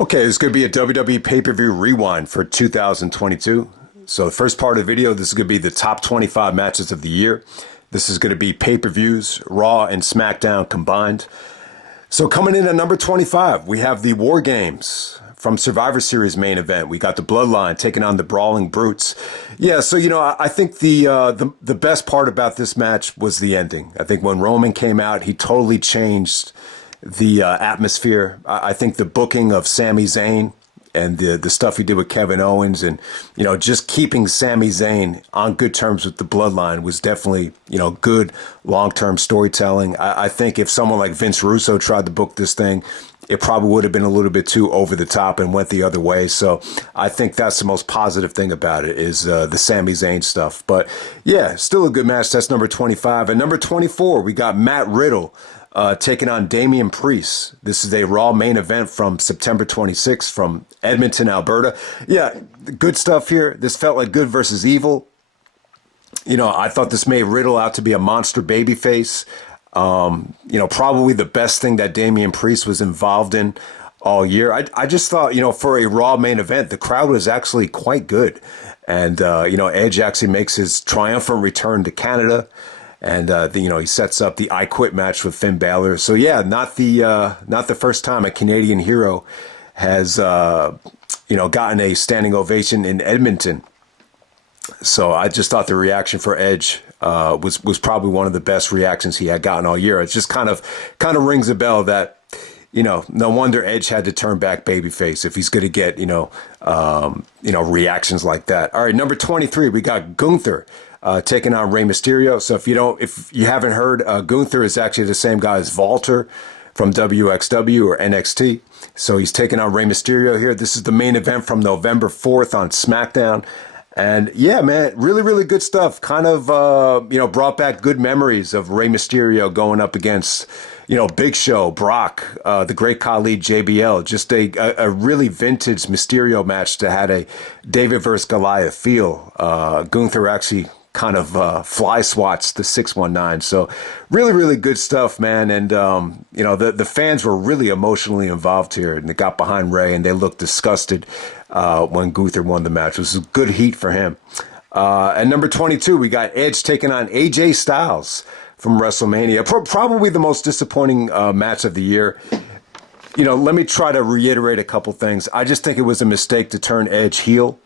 Okay, it's going to be a WWE pay-per-view rewind for 2022. So the first part of the video, this is going to be the top 25 matches of the year. This is going to be pay-per-views, Raw and Smackdown combined. So coming in at number 25, we have the War Games from Survivor Series main event. We got the Bloodline taking on the Brawling Brutes. Yeah, so, I think the best part about this match was the ending. I think when Roman came out, he totally changed the atmosphere. I think the booking of Sami Zayn and the stuff he did with Kevin Owens and, just keeping Sami Zayn on good terms with the Bloodline was definitely, good long-term storytelling. I think if someone like Vince Russo tried to book this thing, it probably would have been a little bit too over the top and went the other way. So I think that's the most positive thing about it is the Sami Zayn stuff. But yeah, still a good match. That's number 25. And number 24, we got Matt Riddle taking on Damian Priest. This is a Raw main event from September 26th from Edmonton, Alberta. Yeah, good stuff here. This felt like good versus evil. I thought this made Riddle out to be a monster babyface. Probably the best thing that Damian Priest was involved in all year. I just thought, for a Raw main event, the crowd was actually quite good. And, Edge actually makes his triumphant return to Canada. And, he sets up the I Quit match with Finn Balor. So, yeah, not the first time a Canadian hero has, gotten a standing ovation in Edmonton. So I just thought the reaction for Edge was probably one of the best reactions he had gotten all year. It just kind of rings a bell that, no wonder Edge had to turn back babyface if he's going to get, reactions like that. All right, number 23, we got Gunther taking on Rey Mysterio. So if you haven't heard, Gunther is actually the same guy as Walter from WXW or NXT. So he's taking on Rey Mysterio here. This is the main event from November 4th on Smackdown. And yeah, man, really, really good stuff. Kind of, brought back good memories of Rey Mysterio going up against, Big Show, Brock, the Great Khali, JBL. Just a really vintage Mysterio match that had a David versus Goliath feel. Gunther actually kind of fly swats the 619. So really, really good stuff, man. And, the fans were really emotionally involved here. And they got behind Rey and they looked disgusted when Gunther won the match. It was good heat for him. At number 22, we got Edge taking on AJ Styles from WrestleMania. Probably the most disappointing match of the year. Let me try to reiterate a couple things. I just think it was a mistake to turn Edge heel.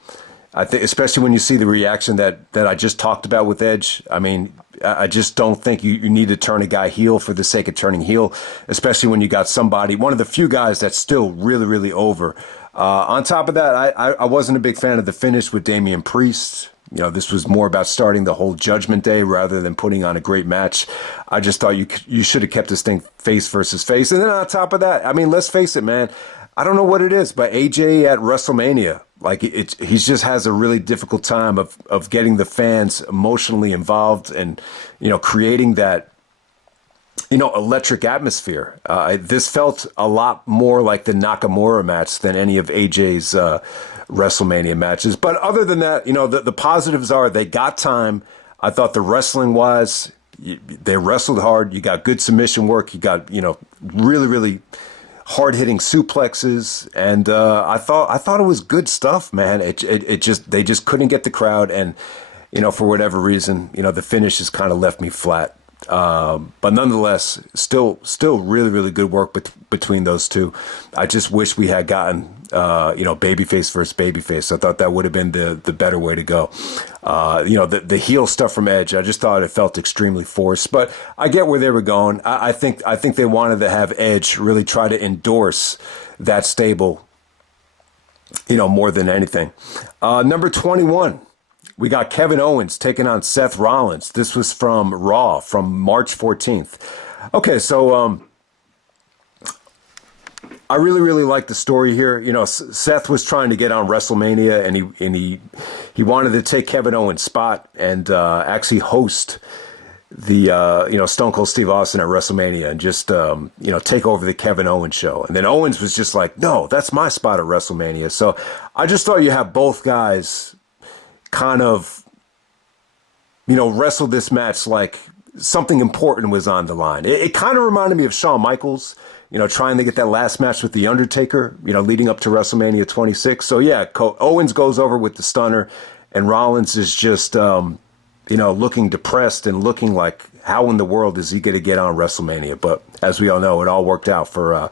I think, especially when you see the reaction that I just talked about with Edge. I mean, I just don't think you need to turn a guy heel for the sake of turning heel, especially when you got somebody, one of the few guys that's still really, really over. On top of that, I wasn't a big fan of the finish with Damian Priest. This was more about starting the whole Judgment Day rather than putting on a great match. I just thought you should have kept this thing face versus face. And then on top of that, I mean, let's face it, man. I don't know what it is, but AJ at WrestleMania, like he just has a really difficult time of getting the fans emotionally involved and, creating that, electric atmosphere. This felt a lot more like the Nakamura match than any of AJ's WrestleMania matches. But other than that, the positives are they got time. I thought the wrestling wise, they wrestled hard. You got good submission work. You got, really, really hard-hitting suplexes, and I thought it was good stuff, man. They just couldn't get the crowd, and for whatever reason, the finish just kind of left me flat. But nonetheless, still really, really good work between those two. I just wish we had gotten babyface versus babyface. I thought that would have been the better way to go. The heel stuff from Edge, I just thought it felt extremely forced, but I get where they were going. I think they wanted to have Edge really try to endorse that stable, more than anything. Number 21. We got Kevin Owens taking on Seth Rollins. This was from Raw from March 14th. Okay, so I really, really like the story here. Seth was trying to get on WrestleMania, and he wanted to take Kevin Owens' spot and actually host the Stone Cold Steve Austin at WrestleMania and just take over the Kevin Owens show. And then Owens was just like, no, that's my spot at WrestleMania. So I just thought you have both guys kind of, wrestle this match like something important was on the line. It kind of reminded me of Shawn Michaels trying to get that last match with The Undertaker, leading up to WrestleMania 26. So, yeah, Owens goes over with the stunner, and Rollins is just, looking depressed and looking like, how in the world is he going to get on WrestleMania? But as we all know, it all worked out for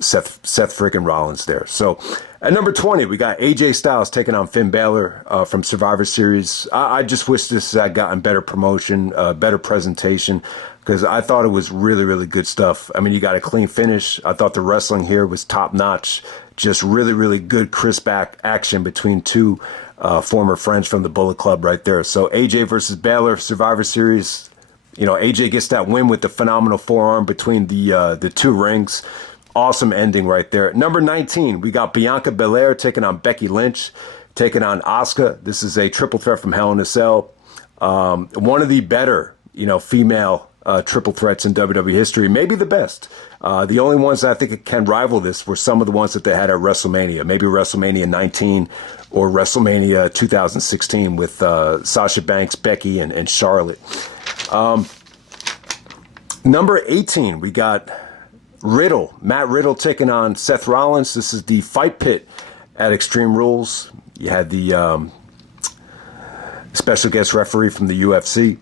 Seth freaking Rollins there. So at number 20, we got AJ Styles taking on Finn Balor from Survivor Series. I just wish this had gotten better promotion, better presentation, because I thought it was really, really good stuff. I mean, you got a clean finish. I thought the wrestling here was top notch. Just really, really good, crisp action between two former friends from the Bullet Club right there. So AJ versus Balor, Survivor Series. AJ gets that win with the phenomenal forearm between the two rings. Awesome ending right there. Number 19, we got Bianca Belair taking on Becky Lynch, taking on Asuka. This is a triple threat from Hell in a Cell. One of the better, female triple threats in WWE history, maybe the best. The only ones that I think can rival this were some of the ones that they had at WrestleMania, maybe WrestleMania 19 or WrestleMania 2016 with Sasha Banks, Becky, and Charlotte. Number 18, we got Matt Riddle taking on Seth Rollins. This is the Fight Pit at Extreme Rules. You had the special guest referee from the UFC,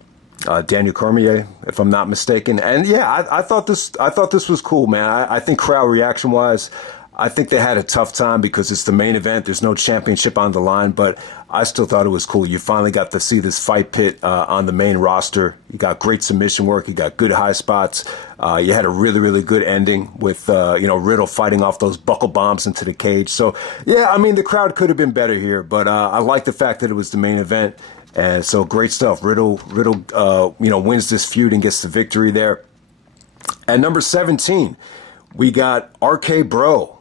Daniel Cormier, if I'm not mistaken. And yeah, I thought this was cool, man. I think crowd reaction wise, I think they had a tough time because it's the main event. There's no championship on the line, but I still thought it was cool. You finally got to see this Fight Pit on the main roster. You got great submission work. You got good high spots. You had a really, really good ending with, Riddle fighting off those buckle bombs into the cage. So, yeah, I mean, the crowd could have been better here, but I like the fact that it was the main event. And so great stuff. Riddle, wins this feud and gets the victory there. At number 17, we got RK Bro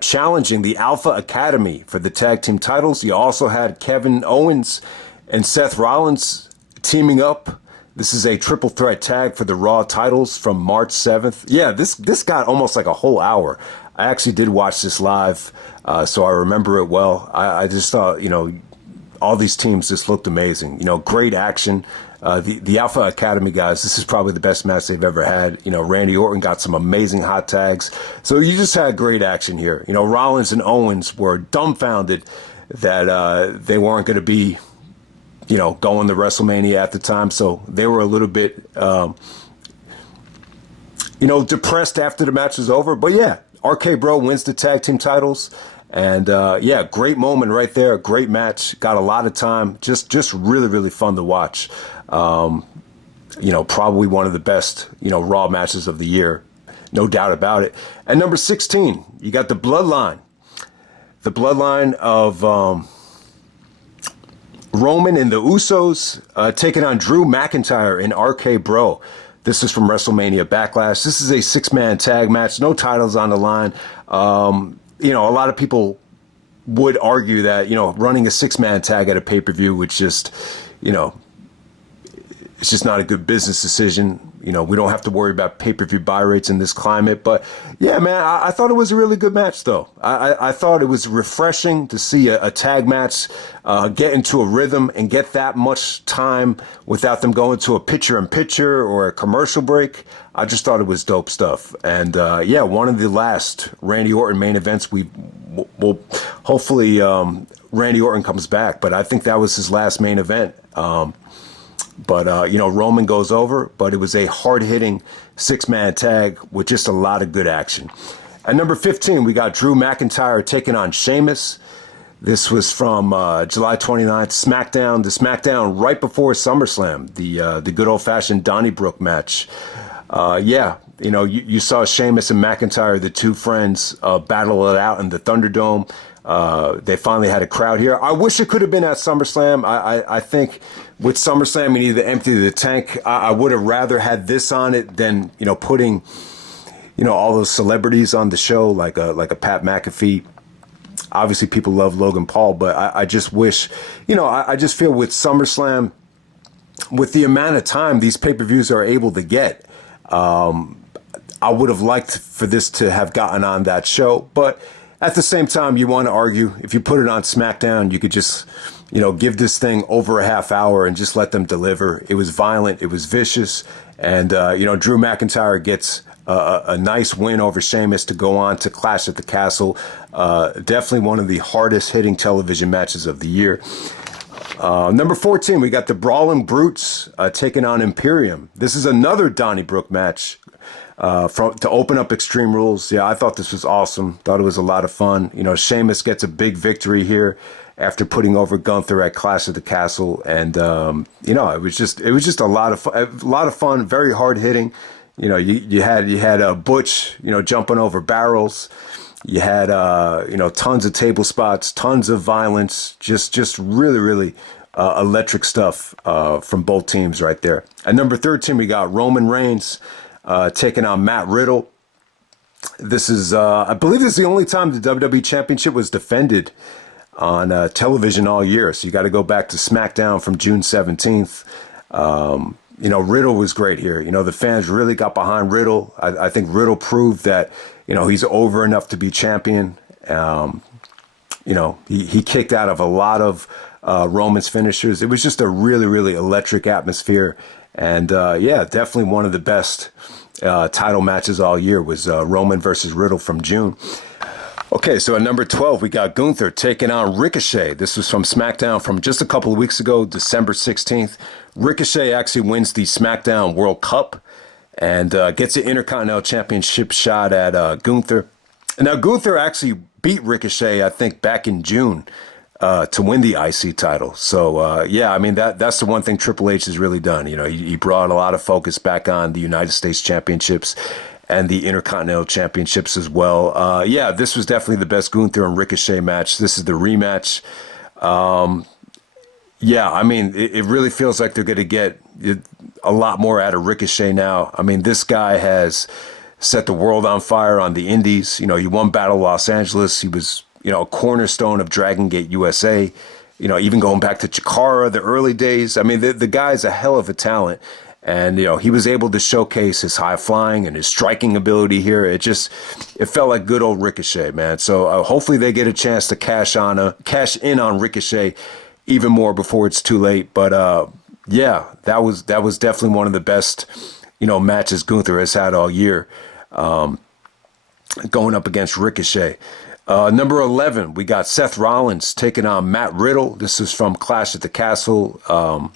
challenging the Alpha Academy for the tag team titles. You also had Kevin Owens and Seth Rollins teaming up. This is a triple threat tag for the Raw titles from March 7th. Yeah, this got almost like a whole hour. I actually did watch this live, so I remember it well. I just thought, all these teams just looked amazing. Great action. The Alpha Academy guys, this is probably the best match they've ever had. Randy Orton got some amazing hot tags. So you just had great action here. Rollins and Owens were dumbfounded that they weren't going to be, going to WrestleMania at the time. So they were a little bit, depressed after the match was over. But yeah, RK Bro wins the tag team titles. And, great moment right there. Great match. Got a lot of time. Just really, really fun to watch. Probably one of the best, Raw matches of the year. No doubt about it. At number 16, you got the Bloodline. The Bloodline of Roman and the Usos taking on Drew McIntyre and RK Bro. This is from WrestleMania Backlash. This is a 6-man tag match. No titles on the line. A lot of people would argue that, running a 6-man tag at a pay-per-view would just, it's just not a good business decision. We don't have to worry about pay-per-view buy rates in this climate. But yeah, man, I thought it was a really good match, though. I thought it was refreshing to see a tag match get into a rhythm and get that much time without them going to a picture-in-picture or a commercial break. I just thought it was dope stuff. And one of the last Randy Orton main events. We'll hopefully Randy Orton comes back, but I think that was his last main event. Roman goes over, but it was a hard-hitting 6-man tag with just a lot of good action. At number 15, we got Drew McIntyre taking on Sheamus. This was from July 29th, Smackdown. The Smackdown right before SummerSlam, the good old-fashioned Donnybrook match. You saw Sheamus and McIntyre, the two friends, battle it out in the Thunderdome. They finally had a crowd here. I wish it could have been at SummerSlam. I think with SummerSlam, you need to empty the tank. I would have rather had this on it than, putting, all those celebrities on the show like a Pat McAfee. Obviously, people love Logan Paul, but I just wish, I just feel with SummerSlam, with the amount of time these pay-per-views are able to get, I would have liked for this to have gotten on that show. But at the same time, you want to argue, if you put it on SmackDown, you could just, give this thing over a half hour and just let them deliver. It was violent. It was vicious. And, Drew McIntyre gets a nice win over Sheamus to go on to Clash at the Castle. Definitely one of the hardest hitting television matches of the year. Number 14, we got the Brawling Brutes taking on Imperium. This is another Donnybrook match to open up Extreme Rules. Yeah, I thought this was awesome. Thought it was a lot of fun. You know, Sheamus gets a big victory here after putting over Gunther at Clash of the Castle, and you know, it was just a lot of fun, very hard hitting. You know, you had Butch, you know, jumping over barrels. You had you know, tons of table spots, tons of violence, just really electric stuff from both teams right there. At number 13, we got Roman Reigns taking on Matt Riddle. This is, I believe this is the only time the WWE Championship was defended on television all year. So you got to go back to Smackdown from June 17th. You know, Riddle was great here. You know, the fans really got behind Riddle. I think Riddle proved that, you know, he's over enough to be champion. You know, he kicked out of a lot of Roman's finishers. It was just a really electric atmosphere. And yeah, definitely one of the best title matches all year was Roman versus Riddle from June. Okay, so at number 12, we got Gunther taking on Ricochet. This was from SmackDown from just a couple of weeks ago, December 16th. Ricochet actually wins the SmackDown World Cup and gets the Intercontinental Championship shot at Gunther. And now, Gunther actually beat Ricochet, I think, back in June to win the IC title. So, yeah, I mean, that's the one thing Triple H has really done. You know, he brought a lot of focus back on the United States Championships and the Intercontinental Championships as well. Yeah, this was definitely the best Gunther and Ricochet match. This is the rematch. Yeah, I mean, it really feels like they're going to get a lot more out of Ricochet now. I mean, this guy has set the world on fire on the indies. You know, he won Battle of Los Angeles. He was, you know, a cornerstone of Dragon Gate USA. You know, even going back to Chikara, the early days. I mean, the guy's a hell of a talent. And, you know, he was able to showcase his high flying and his striking ability here. It felt like good old Ricochet, man. So hopefully they get a chance to cash in on Ricochet even more before it's too late. But yeah, that was definitely one of the best, you know, matches Gunther has had all year, going up against Ricochet. Number 11, we got Seth Rollins taking on Matt Riddle. This is from Clash at the Castle.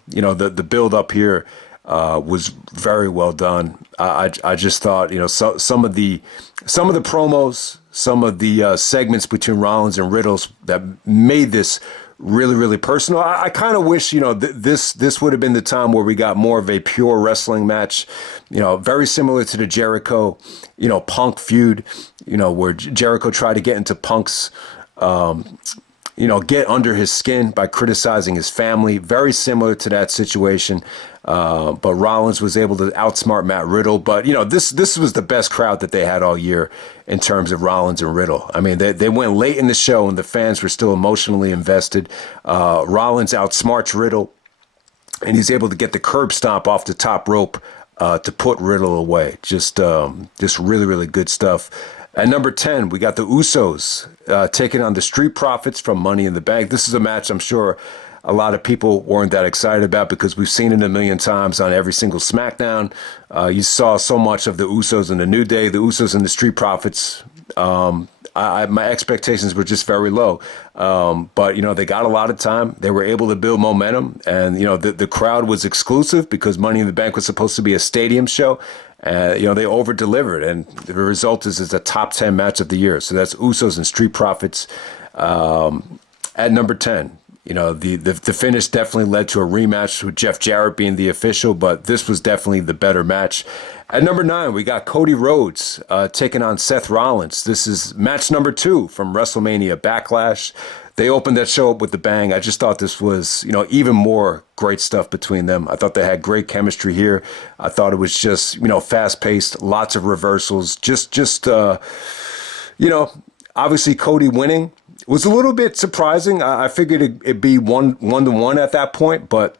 You know, the build up here was very well done. I just thought, you know, some of the promos, some of the segments between Rollins and Riddles that made this really personal. I kind of wish, you know, this would have been the time where we got more of a pure wrestling match, you know, very similar to the Jericho, you know, Punk feud, you know, where Jericho tried to get into Punk's, you know, get under his skin by criticizing his family. Very similar to that situation. But Rollins was able to outsmart Matt Riddle. But, you know, this was the best crowd that they had all year in terms of Rollins and Riddle. I mean, they went late in the show and the fans were still emotionally invested. Rollins outsmarts Riddle, and he's able to get the curb stomp off the top rope to put Riddle away. Just really good stuff. At number 10, we got the Usos taking on the Street Profits from Money in the Bank. This is a match I'm sure a lot of people weren't that excited about because we've seen it a million times on every single SmackDown. You saw so much of the Usos in the New Day, the Usos and the Street Profits. My expectations were just very low. But, you know, they got a lot of time. They were able to build momentum. And, you know, the crowd was exclusive because Money in the Bank was supposed to be a stadium show. You know, they over-delivered. And the result is it's a top 10 match of the year. So that's Usos and Street Profits at number 10. You know, the finish definitely led to a rematch with Jeff Jarrett being the official, but this was definitely the better match. At number 9, we got Cody Rhodes taking on Seth Rollins. This is match number 2 from WrestleMania Backlash. They opened that show up with the bang. I just thought this was, you know, even more great stuff between them. I thought they had great chemistry here. I thought it was just, you know, fast-paced, lots of reversals. You know, obviously Cody winning was a little bit surprising. I figured it'd be one to one at that point, but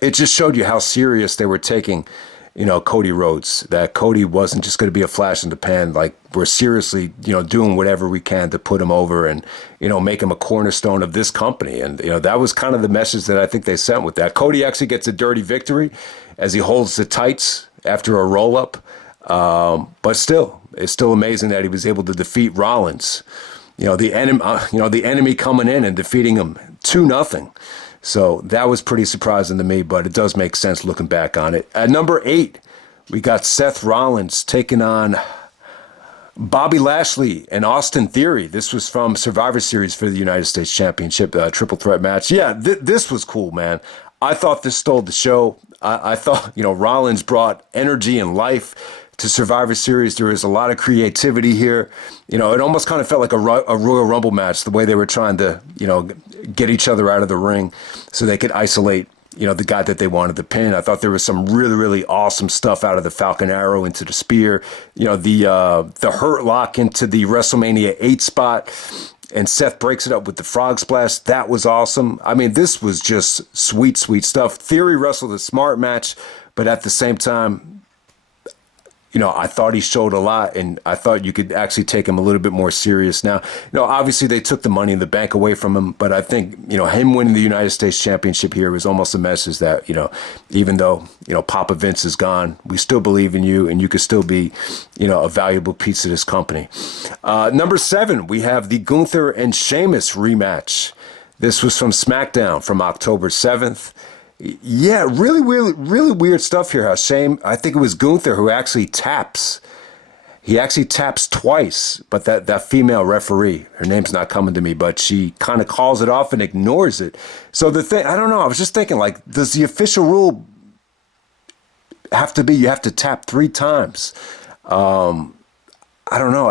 it just showed you how serious they were taking, you know, Cody Rhodes, that Cody wasn't just going to be a flash in the pan. Like, we're seriously, you know, doing whatever we can to put him over and, you know, make him a cornerstone of this company. And, you know, that was kind of the message that I think they sent with that. Cody actually gets a dirty victory as he holds the tights after a roll up. But still, it's still amazing that he was able to defeat Rollins. The enemy coming in and defeating him 2-0. So that was pretty surprising to me, but it does make sense looking back on it. At number 8, we got Seth Rollins taking on Bobby Lashley and Austin Theory. This was from Survivor Series for the United States Championship triple threat match. Yeah, this was cool, man. I thought this stole the show. I thought, Rollins brought energy and life to Survivor Series. There was a lot of creativity here. It almost kind of felt like a Royal Rumble match, the way they were trying to, get each other out of the ring so they could isolate, the guy that they wanted to pin. I thought there was some really, really awesome stuff out of the Falcon Arrow into the spear, the Hurt Lock into the WrestleMania 8 spot. And Seth breaks it up with the frog splash. That was awesome. I mean, this was just sweet, sweet stuff. Theory wrestled a smart match, but at the same time, I thought he showed a lot, and I thought you could actually take him a little bit more serious now. Obviously they took the Money in the Bank away from him, but I think, him winning the United States Championship here was almost a message that, even though, Papa Vince is gone, we still believe in you, and you could still be, a valuable piece of this company. Number 7, we have the Gunther and Sheamus rematch. This was from Smackdown from October 7th. Yeah, really, really, really weird stuff here. I think it was Gunther who actually taps. He actually taps twice, but that female referee, her name's not coming to me, but she kind of calls it off and ignores it. So the thing, I don't know, I was just thinking, does the official rule have to be you have to tap 3 times? I don't know.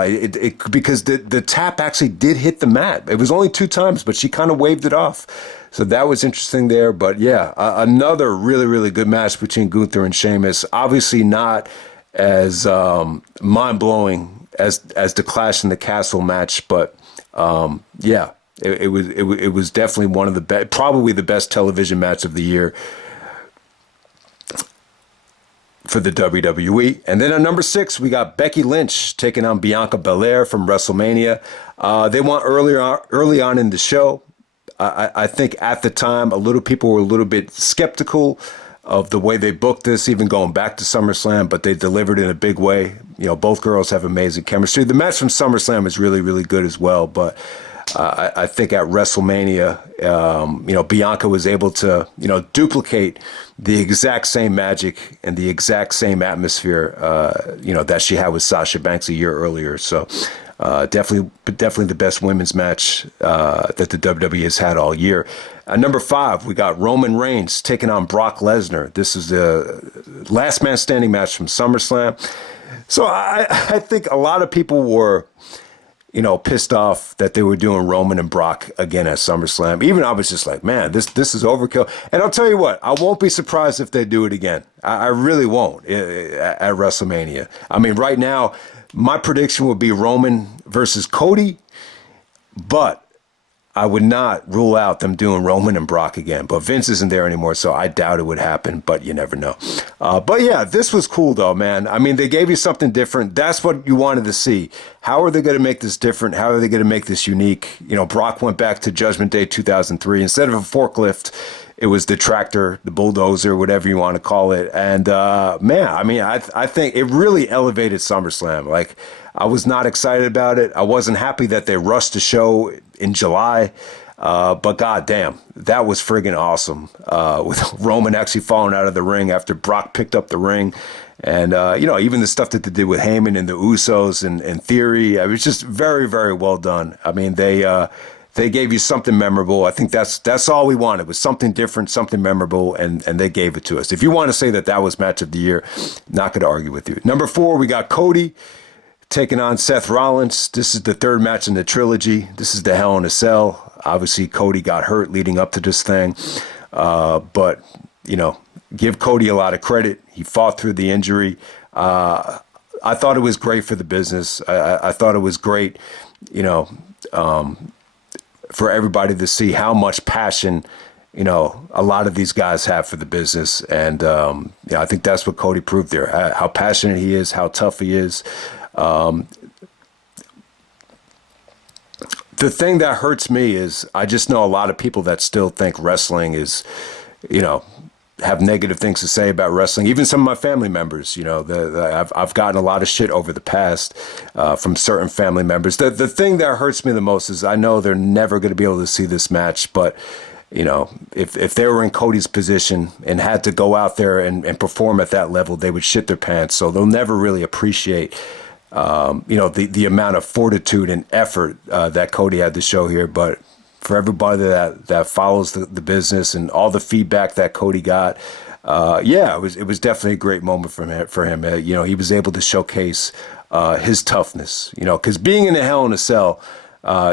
Because the tap actually did hit the mat. It was only 2 times, but she kind of waved it off. So that was interesting there. But yeah, another really, really good match between Gunther and Sheamus. Obviously not as mind-blowing as the Clash in the Castle match, but yeah, it was definitely one of the best, probably the best television match of the year for the WWE. And then at number 6, we got Becky Lynch taking on Bianca Belair from WrestleMania. They won early on in the show. I think at the time, people were a little bit skeptical of the way they booked this, even going back to SummerSlam, but they delivered in a big way. Both girls have amazing chemistry. The match from SummerSlam is really, really good as well, but I think at WrestleMania, Bianca was able to, duplicate the exact same magic and the exact same atmosphere, that she had with Sasha Banks a year earlier. So definitely the best women's match that the WWE has had all year. At number 5, we got Roman Reigns taking on Brock Lesnar. This is the last man standing match from SummerSlam. So I think a lot of people were, pissed off that they were doing Roman and Brock again at SummerSlam. Even I was just like, man, this is overkill. And I'll tell you what, I won't be surprised if they do it again. I really won't at WrestleMania. I mean, right now, my prediction would be Roman versus Cody, but I would not rule out them doing Roman and Brock again. But Vince isn't there anymore, so I doubt it would happen, but you never know. But yeah, this was cool though, man. I mean, they gave you something different. That's what you wanted to see. How are they going to make this different? How are they going to make this unique? Brock went back to Judgment Day 2003. Instead of a forklift, it was the tractor, the bulldozer, whatever you want to call it. And man, I mean, I think it really elevated SummerSlam. I was not excited about it. I wasn't happy that they rushed the show in July. But goddamn, that was friggin' awesome. With Roman actually falling out of the ring after Brock picked up the ring. And, even the stuff that they did with Heyman and the Usos and Theory, it was just very, very well done. I mean, they gave you something memorable. I think that's all we wanted, was something different, something memorable, and they gave it to us. If you want to say that was match of the year, not going to argue with you. Number 4, we got Cody taking on Seth Rollins. This is the 3rd match in the trilogy. This is the Hell in a Cell. Obviously, Cody got hurt leading up to this thing. But, give Cody a lot of credit. He fought through the injury. I thought it was great for the business. I thought it was great, for everybody to see how much passion, a lot of these guys have for the business. And, I think that's what Cody proved there, how passionate he is, how tough he is. The thing that hurts me is I just know a lot of people that still think wrestling is, have negative things to say about wrestling. Even some of my family members, I've gotten a lot of shit over the past from certain family members. The thing that hurts me the most is I know they're never going to be able to see this match, but if they were in Cody's position and had to go out there and perform at that level, they would shit their pants. So they'll never really appreciate, the amount of fortitude and effort that Cody had to show here. But for everybody that follows the business and all the feedback that Cody got, it was definitely a great moment for him. He was able to showcase his toughness. Because being in the Hell in a Cell,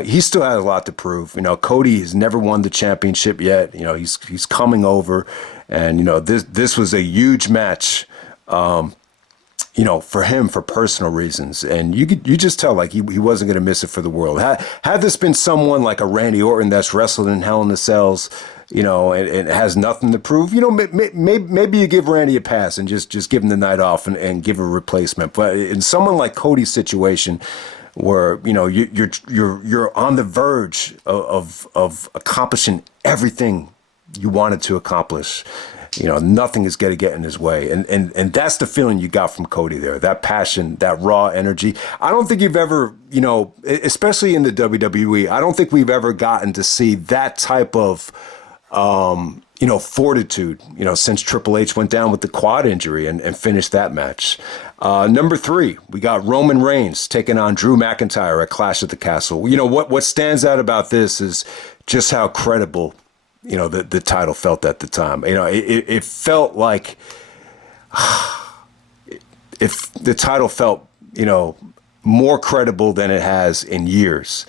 he still has a lot to prove. Cody has never won the championship yet. He's coming over, and this was a huge match. For him, for personal reasons. And you just tell, like, he wasn't going to miss it for the world. Had this been someone like a Randy Orton that's wrestled in Hell in the Cells, and has nothing to prove, maybe you give Randy a pass and just give him the night off and give a replacement. But in someone like Cody's situation, where, you're on the verge of accomplishing everything you wanted to accomplish, nothing is going to get in his way. And that's the feeling you got from Cody there, that passion, that raw energy. I don't think you've ever, especially in the WWE, I don't think we've ever gotten to see that type of, fortitude, since Triple H went down with the quad injury and finished that match. Number 3, we got Roman Reigns taking on Drew McIntyre at Clash at the Castle. What stands out about this is just how credible the title felt at the time. It felt like if the title felt, more credible than it has in years.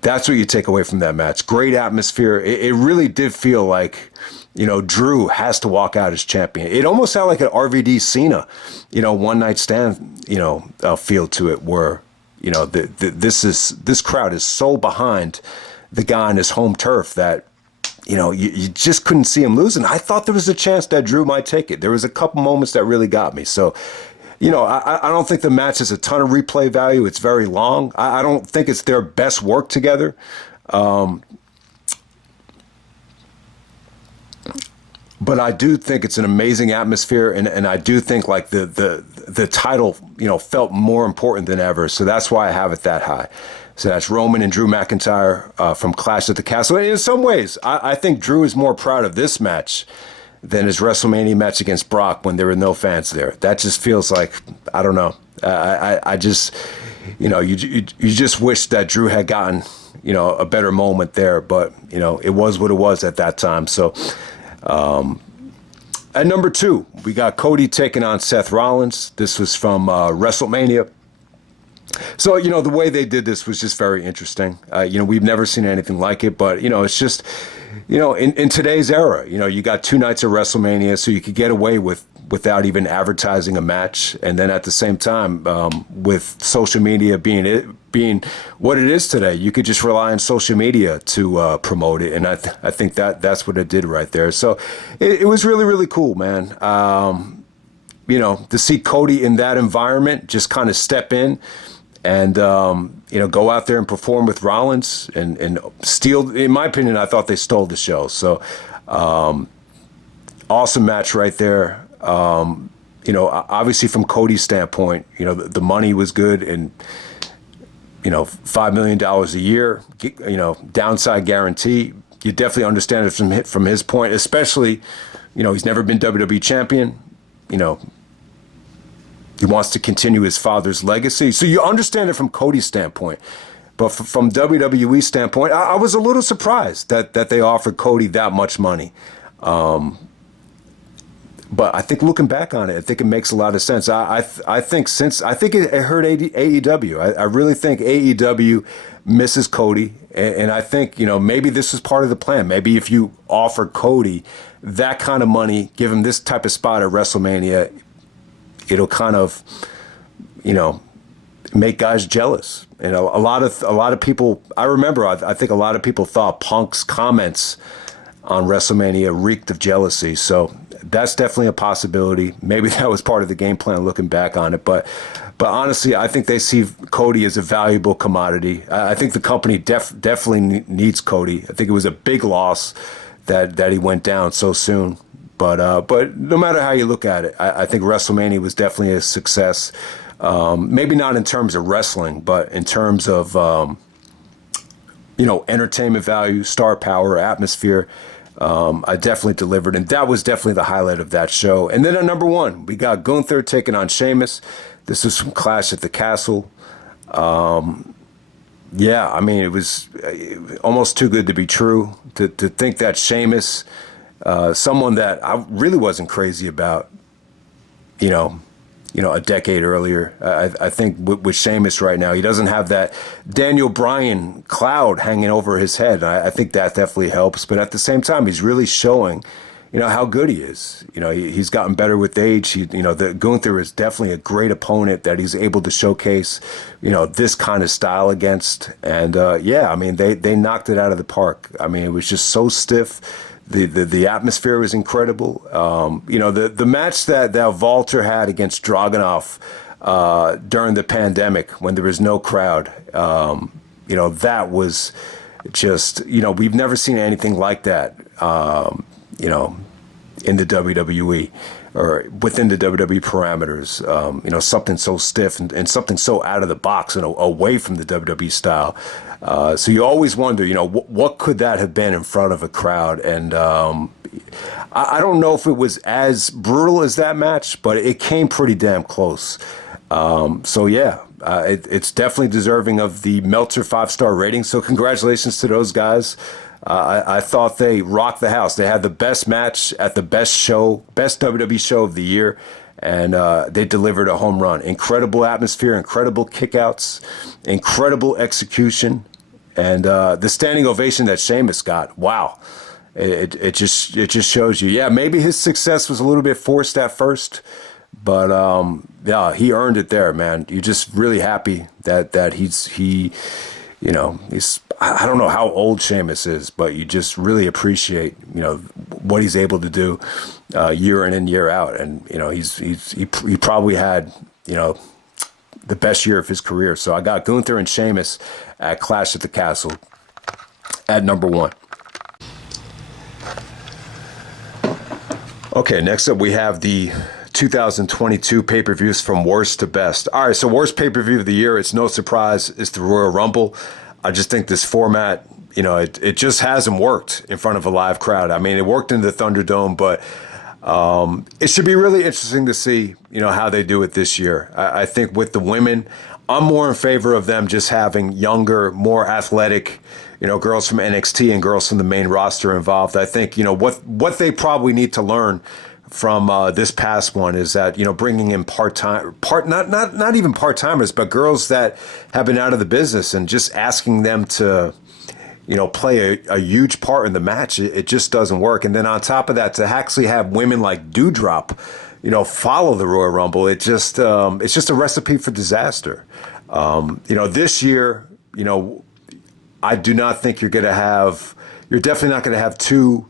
That's what you take away from that match. Great atmosphere. It really did feel like, Drew has to walk out as champion. It almost sounded like an RVD Cena, one night stand, feel to it, where, this crowd is so behind the guy on his home turf that, you just couldn't see him losing. I thought there was a chance that Drew might take it. There was a couple moments that really got me. So, I don't think the match has a ton of replay value. It's very long. I don't think it's their best work together. But I do think it's an amazing atmosphere, and I do think like the title, felt more important than ever. So that's why I have it that high. So that's Roman and Drew McIntyre from Clash at the Castle. And in some ways, I think Drew is more proud of this match than his WrestleMania match against Brock when there were no fans there. That just feels like, I don't know. I just, you just wish that Drew had gotten, a better moment there. But, it was what it was at that time. So, at number 2, we got Cody taking on Seth Rollins. This was from WrestleMania. So, the way they did this was just very interesting. We've never seen anything like it, but, it's just, in today's era, you got 2 nights of WrestleMania, so you could get away without even advertising a match. And then at the same time, with social media being what it is today, you could just rely on social media to promote it. And I think that's what it did right there. So it was really, really cool, man. To see Cody in that environment, just kind of step in and, go out there and perform with Rollins and steal. In my opinion, I thought they stole the show. So, awesome match right there. Obviously from Cody's standpoint, the money was good and, $5 million a year, downside guarantee. You definitely understand it from his point, especially, he's never been WWE champion. He wants to continue his father's legacy. So you understand it from Cody's standpoint. But from WWE standpoint, I was a little surprised that they offered Cody that much money. But I think looking back on it, I think it makes a lot of sense. I think it hurt AEW. I really think AEW misses Cody. And I think, maybe this is part of the plan. Maybe if you offer Cody that kind of money, give him this type of spot at WrestleMania, it'll kind of, make guys jealous. And a lot of people, I remember, I think a lot of people thought Punk's comments on WrestleMania reeked of jealousy. So that's definitely a possibility. Maybe that was part of the game plan looking back on it. But honestly, I think they see Cody as a valuable commodity. I think the company definitely needs Cody. I think it was a big loss that he went down so soon. But no matter how you look at it, I think WrestleMania was definitely a success. Maybe not in terms of wrestling, but in terms of entertainment value, star power, atmosphere. I definitely delivered, and that was definitely the highlight of that show. And then at number one, we got Gunther taking on Sheamus. This was from Clash at the Castle. Yeah, I mean, it was almost too good to be true. To think that Sheamus, someone that I really wasn't crazy about, a decade earlier. I think with Sheamus right now, he doesn't have that Daniel Bryan cloud hanging over his head. I think that definitely helps. But at the same time, he's really showing, how good he is. He's gotten better with age. The Gunther is definitely a great opponent that he's able to showcase, this kind of style against. And I mean, they knocked it out of the park. I mean, it was just so stiff. The atmosphere was incredible. The match that Walter had against Dragunov during the pandemic when there was no crowd, that was just, we've never seen anything like that, in the WWE or within the WWE parameters. Something so stiff and something so out of the box and away from the WWE style. So you always wonder, what could that have been in front of a crowd? And I don't know if it was as brutal as that match, but it came pretty damn close. It's definitely deserving of the Meltzer 5-star rating. So congratulations to those guys. I thought they rocked the house. They had the best match at the best WWE show of the year. And they delivered a home run. Incredible atmosphere, incredible kickouts, incredible execution. And the standing ovation that Sheamus got, wow. It just shows you, maybe his success was a little bit forced at first, but he earned it there, man. You're just really happy that he's I don't know how old Sheamus is, but you just really appreciate what he's able to do year in and year out, and he probably had the best year of his career. So I got Gunther and Sheamus at Clash at the Castle at number one. Okay, next up we have the 2022 pay-per-views from worst to best. All right, so worst pay-per-view of the year, it's no surprise, it's the Royal Rumble. I just think this format, it just hasn't worked in front of a live crowd. I mean, it worked in the Thunderdome, but it should be really interesting to see, how they do it this year. I think with the women, I'm more in favor of them just having younger, more athletic, girls from NXT and girls from the main roster involved. I think, what they probably need to learn from this past one is that, bringing in not even part-timers, but girls that have been out of the business and just asking them to, play a huge part in the match. It just doesn't work. And then on top of that, to actually have women like Doudrop, follow the Royal Rumble, it's just a recipe for disaster. This year, I do not think you're definitely not going to have two,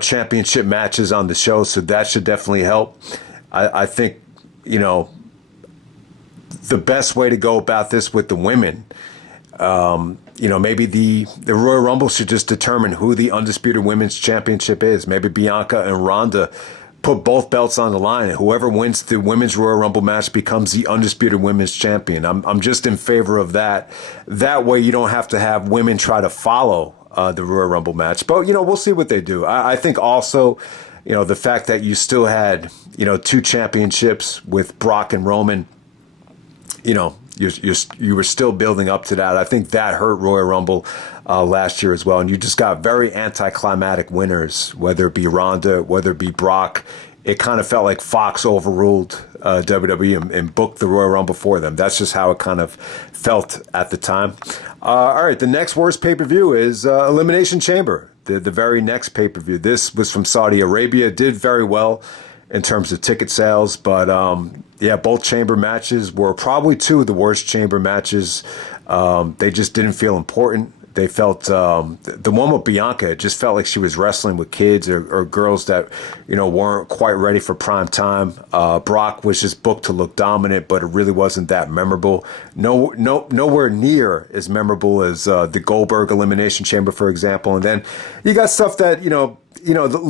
championship matches on the show. So that should definitely help. I think, the best way to go about this with the women, maybe the Royal Rumble should just determine who the undisputed women's championship is. Maybe Bianca and Ronda put both belts on the line, and whoever wins the women's Royal Rumble match becomes the undisputed women's champion. I'm just in favor of that. That way you don't have to have women try to follow the Royal Rumble match. But, we'll see what they do. I think also, the fact that you still had, two championships with Brock and Roman, you were still building up to that. I think that hurt Royal Rumble last year as well. And you just got very anticlimactic winners, whether it be Ronda, whether it be Brock. It kind of felt like Fox overruled WWE and booked the Royal Rumble for them. That's just how it kind of felt at the time. All right, the next worst pay-per-view is Elimination Chamber, the very next pay-per-view. This was from Saudi Arabia. Did very well in terms of ticket sales, but both chamber matches were probably two of the worst chamber matches. They just didn't feel important. They felt the one with Bianca, it just felt like she was wrestling with kids or girls that, weren't quite ready for prime time. Brock was just booked to look dominant, but it really wasn't that memorable. Nowhere near as memorable as the Goldberg Elimination Chamber, for example. And then you got stuff that, the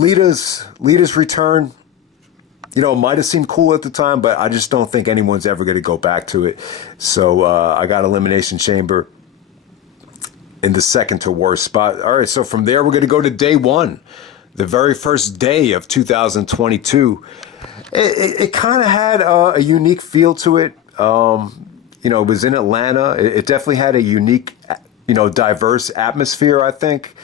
Lita's return, might have seemed cool at the time, but I just don't think anyone's ever going to go back to it. So I got Elimination Chamber in the second to worst spot. All right, so from there, we're going to go to day one, the very first day of 2022. It kind of had a unique feel to it. It was in Atlanta. It definitely had a unique, diverse atmosphere, I think.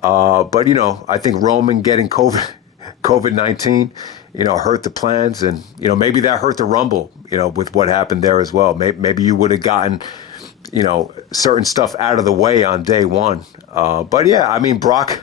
But I think Roman getting COVID-19, hurt the plans. And, maybe that hurt the Rumble, with what happened there as well. Maybe you would have gotten, certain stuff out of the way on day one. But yeah, I mean, Brock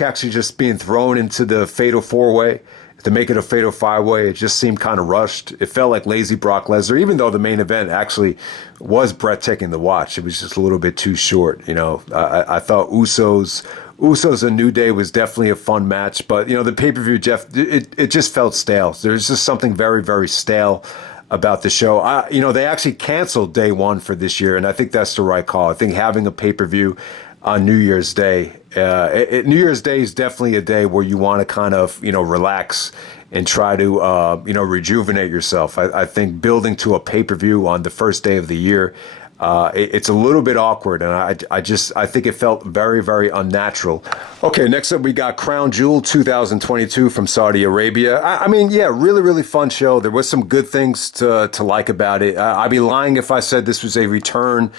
actually just being thrown into the fatal four-way to make it a fatal five-way, it just seemed kind of rushed. It felt like lazy Brock Lesnar, even though the main event actually was breathtaking to watch. It was just a little bit too short. I thought Usos and New Day was definitely a fun match, but the pay-per-view, Jeff, it just felt stale. There's just something very, very stale about the show. They actually canceled day one for this year, and I think that's the right call. I think having a pay-per-view on New Year's Day, New Year's Day is definitely a day where you want to kind of, relax and try to, rejuvenate yourself. I think building to a pay-per-view on the first day of the year, it's a little bit awkward, and I think it felt very, very unnatural. Okay, next up we got Crown Jewel 2022 from Saudi Arabia. I mean, yeah, really, really fun show. There was some good things to like about it. I'd be lying if I said this was a return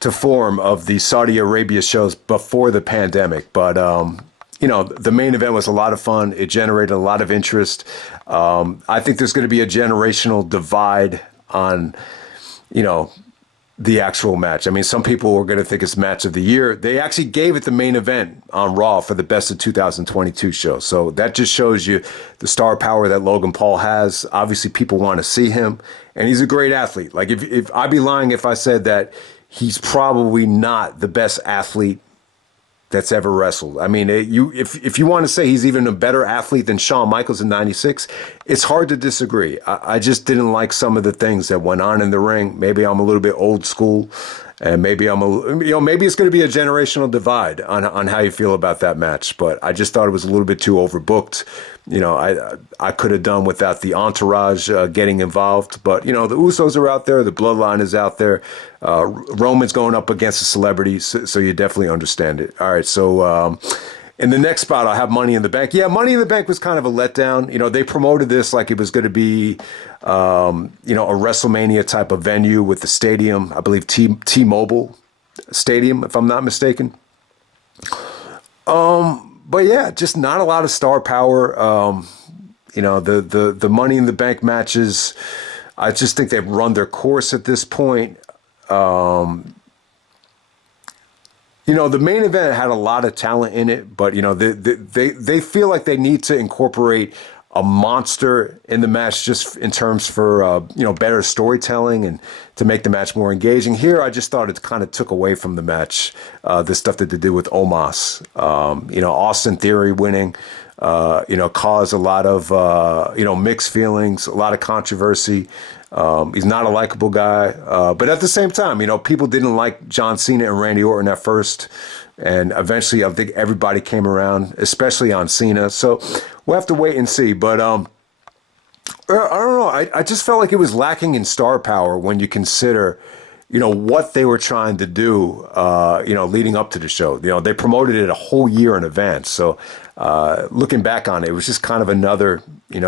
to form of the Saudi Arabia shows before the pandemic, but the main event was a lot of fun. It generated a lot of interest. I think there's going to be a generational divide on, the actual match. I mean, some people are going to think it's match of the year. They actually gave it the main event on Raw for the best of 2022 show. So that just shows you the star power that Logan Paul has. Obviously, people want to see him, and he's a great athlete. Like, if I'd be lying if I said that he's probably not the best athlete that's ever wrestled. I mean, if you want to say he's even a better athlete than Shawn Michaels in '96, it's hard to disagree. I just didn't like some of the things that went on in the ring. Maybe I'm a little bit old school, and maybe maybe it's going to be a generational divide on how you feel about that match. But I just thought it was a little bit too overbooked. I could have done without the entourage getting involved. But, the Usos are out there. The Bloodline is out there. Roman's going up against a celebrity, so you definitely understand it. All right, so in the next spot, I'll have Money in the Bank. Yeah, Money in the Bank was kind of a letdown. They promoted this like it was going to be, a WrestleMania type of venue with the stadium. I believe T-Mobile Stadium, if I'm not mistaken. But yeah, just not a lot of star power. The Money in the Bank matches, I just think they've run their course at this point. The main event had a lot of talent in it, but they feel like they need to incorporate a monster in the match just in terms for better storytelling and to make the match more engaging. Here, I just thought it kind of took away from the match, the stuff that they did with Omos. Austin Theory winning, caused a lot of mixed feelings, a lot of controversy. He's not a likable guy, but at the same time, people didn't like John Cena and Randy Orton at first, and eventually I think everybody came around, especially on Cena. So we'll have to wait and see. But I don't know. I just felt like it was lacking in star power when you consider, what they were trying to do, leading up to the show. They promoted it a whole year in advance. So looking back on it, it was just kind of another,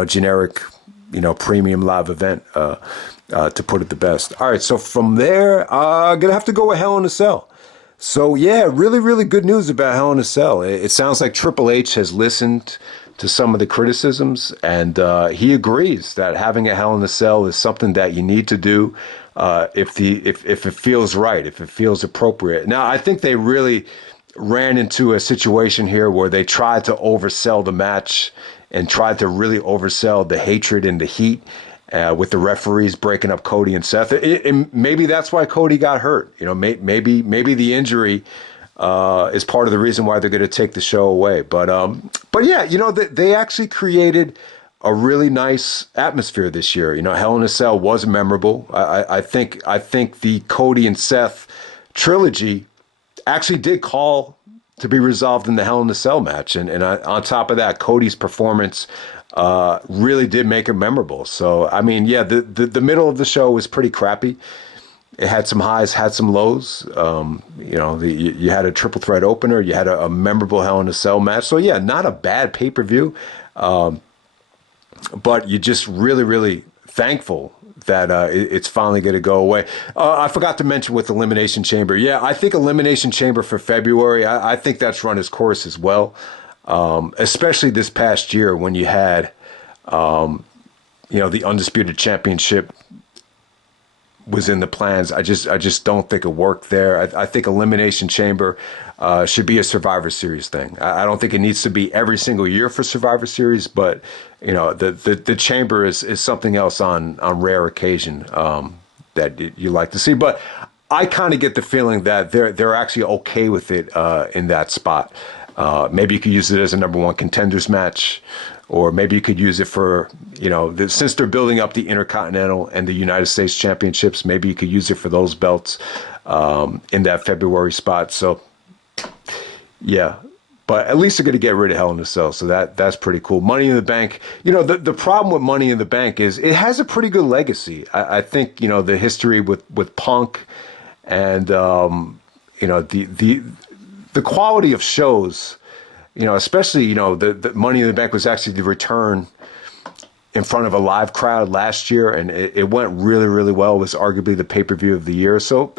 generic, premium live event, to put it the best. All right, so from there, gonna have to go with Hell in a Cell. So yeah, really, really good news about Hell in a Cell. It sounds like Triple H has listened to some of the criticisms, and he agrees that having a Hell in a Cell is something that you need to do if it feels right, if it feels appropriate. Now, I think they really ran into a situation here where they tried to oversell the match and tried to really oversell the hatred and the heat with the referees breaking up Cody and Seth. Maybe that's why Cody got hurt. Maybe the injury is part of the reason why they're going to take the show away. But yeah, they actually created a really nice atmosphere this year. Hell in a Cell was memorable. I think the Cody and Seth trilogy actually did call to be resolved in the Hell in a Cell match, and on top of that, Cody's performance really did make it memorable. So I mean, yeah, the middle of the show was pretty crappy. It had some highs, had some lows. You had a triple threat opener. You had a memorable Hell in a Cell match. So yeah, not a bad pay-per-view. But you're just really, really thankful that it's finally going to go away. I forgot to mention with Elimination Chamber. Yeah, I think Elimination Chamber for February, I think that's run its course as well. Especially this past year when you had, the Undisputed Championship was in the plans. I just don't think it worked there. I think Elimination Chamber should be a Survivor Series thing. I don't think it needs to be every single year for Survivor Series, but the Chamber is something else on rare occasion that you like to see. But I kind of get the feeling that they're actually okay with it in that spot. Maybe you could use it as a number one contenders match, or maybe you could use it for, since they're building up the Intercontinental and the United States Championships, maybe you could use it for those belts in that February spot. So, yeah. But at least they're going to get rid of Hell in a Cell, so that's pretty cool. Money in the Bank, the problem with Money in the Bank is it has a pretty good legacy. I think, the history with Punk and, the quality of shows, especially, the Money in the Bank was actually the return in front of a live crowd last year, and it went really, really well. It was arguably the pay-per-view of the year. So,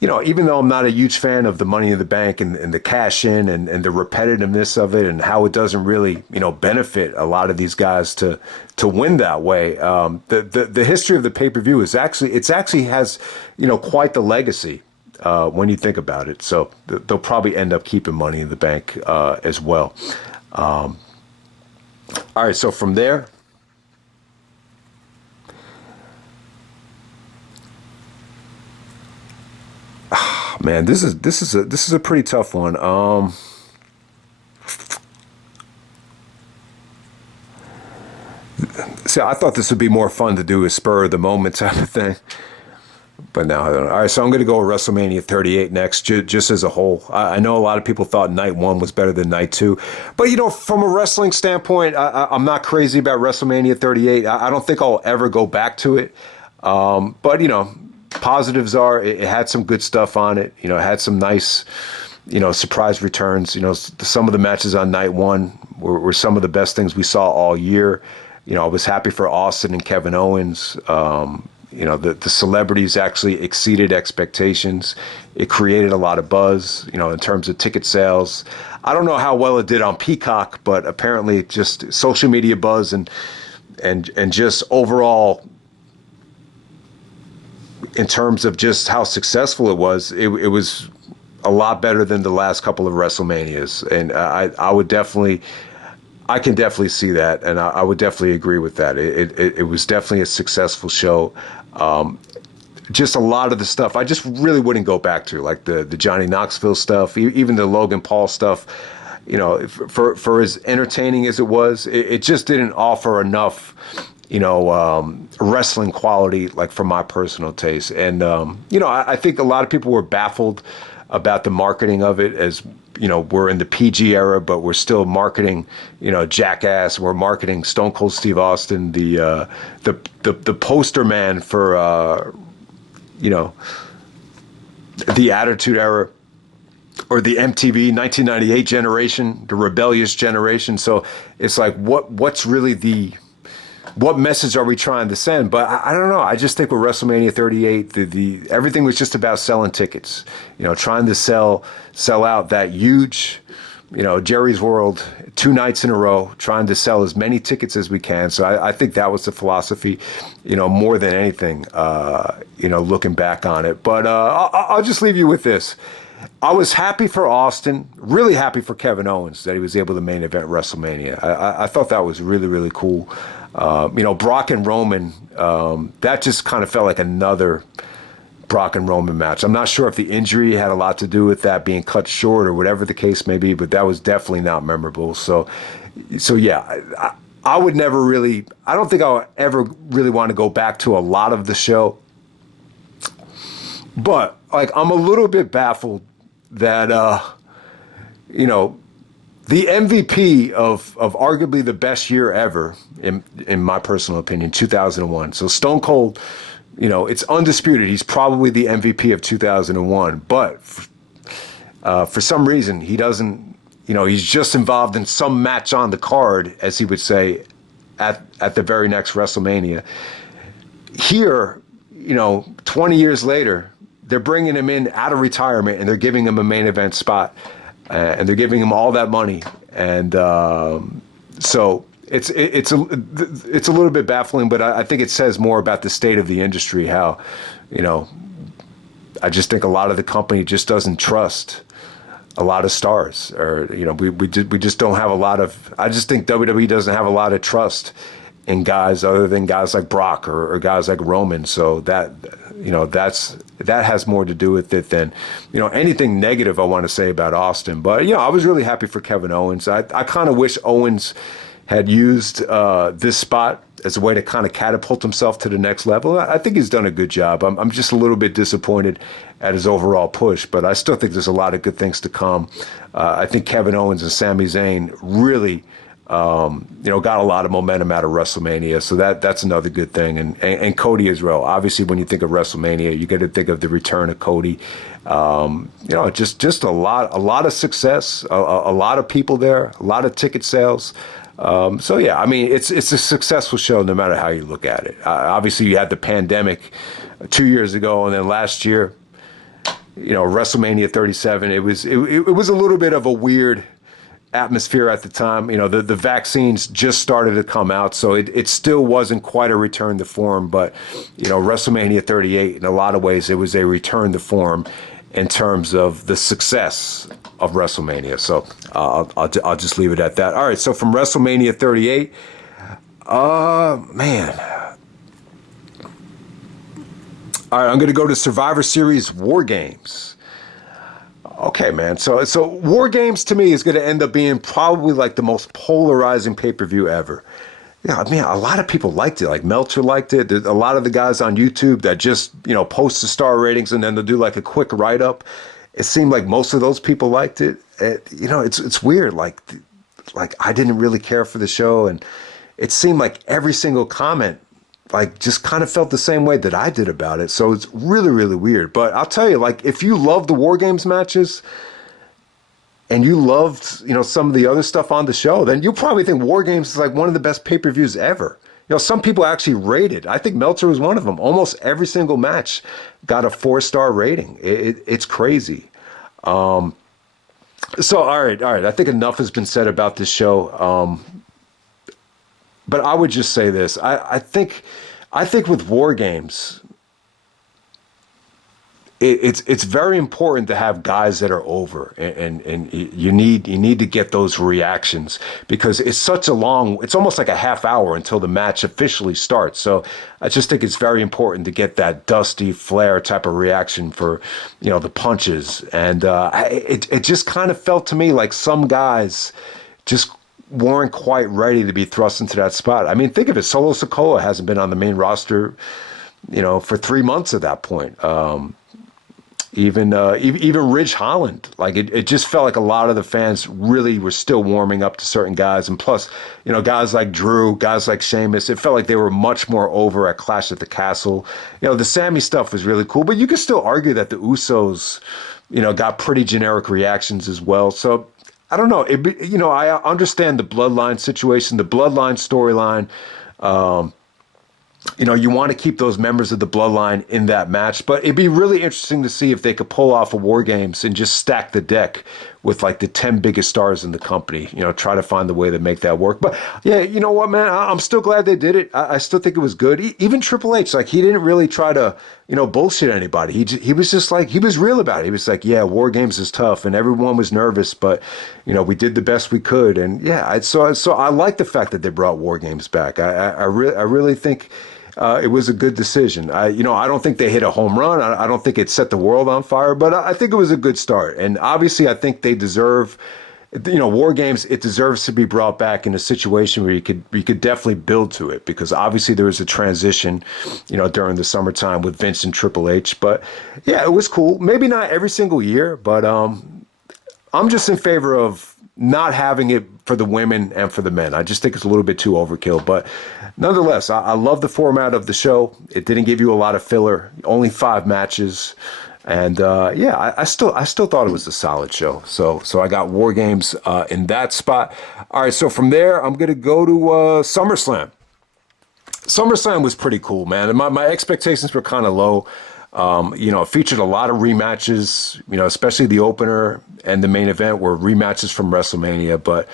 even though I'm not a huge fan of the Money in the Bank and the cash in and the repetitiveness of it and how it doesn't really, benefit a lot of these guys to win that way, the history of the pay-per-view is actually has, quite the legacy. When you think about it. So they'll probably end up keeping Money in the Bank as well. All right, so from there, man, this is a pretty tough one. See, I thought this would be more fun to do a spur of the moment type of thing. But now I don't know. All right, so I'm going to go with WrestleMania 38 next, just as a whole. I know a lot of people thought Night 1 was better than Night 2. But, from a wrestling standpoint, I'm not crazy about WrestleMania 38. I don't think I'll ever go back to it. But, positives are it had some good stuff on it. It had some nice, surprise returns. Some of the matches on Night 1 were some of the best things we saw all year. I was happy for Austin and Kevin Owens. The celebrities actually exceeded expectations. It created a lot of buzz, in terms of ticket sales. I don't know how well it did on Peacock, but apparently just social media buzz and just overall, in terms of just how successful it was a lot better than the last couple of WrestleManias. And I can definitely see that, and I would definitely agree with that. It was definitely a successful show. Just a lot of the stuff I just really wouldn't go back to, like the Johnny Knoxville stuff, even the Logan Paul stuff. For as entertaining as it was, it just didn't offer enough, wrestling quality, like for my personal taste. And I think a lot of people were baffled about the marketing of it, as we're in the PG era, but we're still marketing, Jackass. We're marketing Stone Cold Steve Austin, the poster man for, the Attitude Era, or the MTV 1998 generation, the rebellious generation. So it's like, what's really what message are we trying to send? But I don't know. I just think with WrestleMania 38, everything was just about selling tickets. Trying to sell out that huge, Jerry's World 2 nights in a row, trying to sell as many tickets as we can. So I think that was the philosophy, more than anything, looking back on it. But I'll just leave you with this. I was happy for Austin, really happy for Kevin Owens that he was able to main event WrestleMania. I thought that was really, really cool. Brock and Roman, that just kind of felt like another Brock and Roman match. I'm not sure if the injury had a lot to do with that being cut short or whatever the case may be, but that was definitely not memorable. So yeah, I would never really, I don't think I'll ever really want to go back to a lot of the show. But like, I'm a little bit baffled that, the MVP of arguably the best year ever, in my personal opinion, 2001. So Stone Cold, it's undisputed. He's probably the MVP of 2001. But for some reason, he doesn't, he's just involved in some match on the card, as he would say, at the very next WrestleMania. Here, 20 years later, they're bringing him in out of retirement and they're giving him a main event spot. And they're giving him all that money, and so it's a little bit baffling. But I think it says more about the state of the industry. How, I just think a lot of the company just doesn't trust a lot of stars, or we just don't have a lot of. I just think WWE doesn't have a lot of trust in guys other than guys like Brock or guys like Roman. So that has more to do with it than anything negative I want to say about Austin. But I was really happy for Kevin Owens. I kind of wish Owens had used this spot as a way to kind of catapult himself to the next level. I think he's done a good job. I'm just a little bit disappointed at his overall push, but I still think there's a lot of good things to come. I think Kevin Owens and Sami Zayn really got a lot of momentum out of WrestleMania, so that's another good thing, and Cody as well. Obviously, when you think of WrestleMania, you got to think of the return of Cody. Just a lot of success, a lot of people there, a lot of ticket sales. So yeah, I mean, it's a successful show no matter how you look at it. Obviously, you had the pandemic 2 years ago, and then last year, WrestleMania 37. It was a little bit of a weird atmosphere at the time. The vaccines just started to come out, so it still wasn't quite a return to form. But WrestleMania 38, in a lot of ways, it was a return to form in terms of the success of WrestleMania. So I'll just leave it at that. All right, so from WrestleMania 38, man. All right, I'm going to go to Survivor Series War Games. Okay, man. So War Games to me is going to end up being probably like the most polarizing pay-per-view ever. Yeah, I mean, a lot of people liked it. Like Meltzer liked it. There's a lot of the guys on YouTube that just, post the star ratings and then they'll do like a quick write-up. It seemed like most of those people liked it. It's weird. Like I didn't really care for the show, and it seemed like every single comment just kind of felt the same way that I did about it. So it's really, really weird. But I'll tell you, if you love the War Games matches and you loved, some of the other stuff on the show, then you'll probably think War Games is like one of the best pay-per-views ever. Some people actually rated. I think Meltzer was one of them. Almost every single match got a 4-star rating. It's crazy. So, all right. I think enough has been said about this show. But I would just say this. I think with War Games, it's very important to have guys that are over, and you need to get those reactions, because it's such a long, it's almost like a half hour until the match officially starts. So I just think it's very important to get that Dusty Flair type of reaction for, the punches. And it just kind of felt to me like some guys just weren't quite ready to be thrust into that spot. I mean, think of it. Solo Sikoa hasn't been on the main roster, for 3 months at that point. Even Ridge Holland, it just felt like a lot of the fans really were still warming up to certain guys. And plus, guys like Drew, guys like Sheamus, it felt like they were much more over at Clash at the Castle. The Sammy stuff was really cool, but you could still argue that the Usos, got pretty generic reactions as well. So I don't know. I understand the Bloodline situation, the Bloodline storyline. You want to keep those members of the Bloodline in that match, but it'd be really interesting to see if they could pull off a War Games and just stack the deck with the 10 biggest stars in the company, try to find the way to make that work. But yeah, you know what, man, I'm still glad they did it. I still think it was good. Even Triple H, he didn't really try to, bullshit anybody. He was just he was real about it. He was like, yeah, War Games is tough and everyone was nervous, but we did the best we could. And yeah, so I like the fact that they brought War Games back. I really think it was a good decision. I don't think they hit a home run. I don't think it set the world on fire, but I think it was a good start. And obviously, I think they deserve, War Games. It deserves to be brought back in a situation where you could definitely build to it, because obviously there was a transition, during the summertime with Vince and Triple H. But yeah, it was cool. Maybe not every single year, but I'm just in favor of not having it for the women and for the men. I just think it's a little bit too overkill. But nonetheless, I love the format of the show. It didn't give you a lot of filler, only 5 matches. And I still thought it was a solid show. So I got War Games in that spot. All right, so from there, I'm going to go to SummerSlam. SummerSlam was pretty cool, man. And my expectations were kind of low. It featured a lot of rematches, especially the opener and the main event were rematches from WrestleMania. But,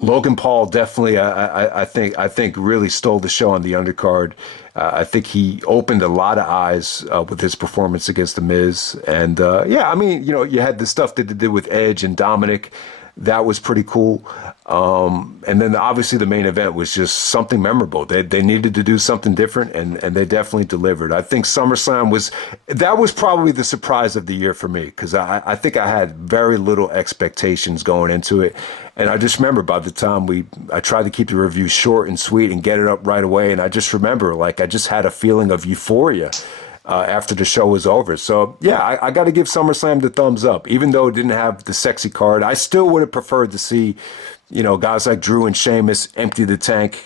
Logan Paul definitely, I think really stole the show on the undercard. I think he opened a lot of eyes with his performance against The Miz. And, you had the stuff that they did with Edge and Dominic. That was pretty cool. And then obviously the main event was just something memorable. They needed to do something different, and they definitely delivered. I think SummerSlam was probably the surprise of the year for me, because I think I had very little expectations going into it. And I just remember by the time I tried to keep the review short and sweet and get it up right away. And I just remember, I just had a feeling of euphoria after the show was over. So, yeah, I got to give SummerSlam the thumbs up. Even though it didn't have the sexy card, I still would have preferred to see, guys like Drew and Sheamus empty the tank.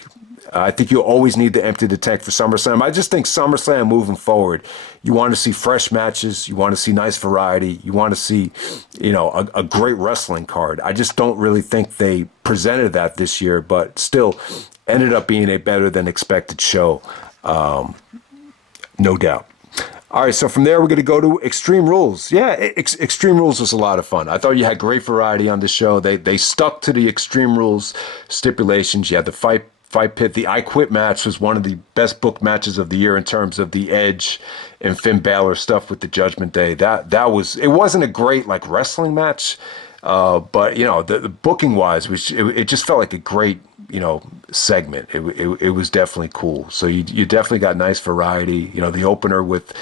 I think you always need to empty the tank for SummerSlam. I just think SummerSlam moving forward, you want to see fresh matches. You want to see nice variety. You want to see, a great wrestling card. I just don't really think they presented that this year, but still ended up being a better than expected show. No doubt. All right, so from there, we're going to go to Extreme Rules. Yeah, Extreme Rules was a lot of fun. I thought you had great variety on the show. They stuck to the Extreme Rules stipulations. You had the fight pit. The I Quit match was one of the best booked matches of the year in terms of the Edge and Finn Balor stuff with the Judgment Day. It wasn't a great wrestling match, but the booking wise, it just felt like a great segment. It was definitely cool. So you definitely got nice variety. The opener with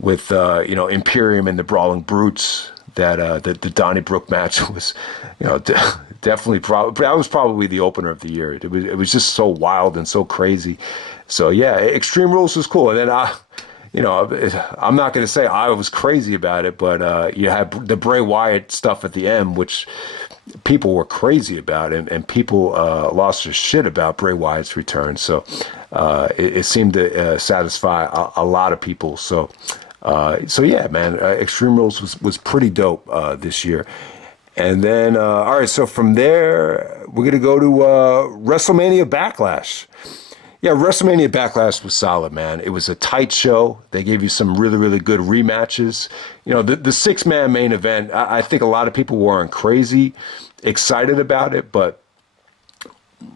Imperium and the Brawling Brutes. That the Donnybrook match was, definitely that was probably the opener of the year. It was just so wild and so crazy. So yeah, Extreme Rules was cool. And then I'm not going to say I was crazy about it, but you had the Bray Wyatt stuff at the end, which people were crazy about, and people lost their shit about Bray Wyatt's return. So it seemed to satisfy a lot of people. So yeah, man, Extreme Rules was pretty dope this year. And then, all right, so from there, we're going to go to WrestleMania Backlash. Yeah, WrestleMania Backlash was solid, man. It was a tight show. They gave you some really, really good rematches. The 6-man main event, I think a lot of people weren't crazy excited about it, but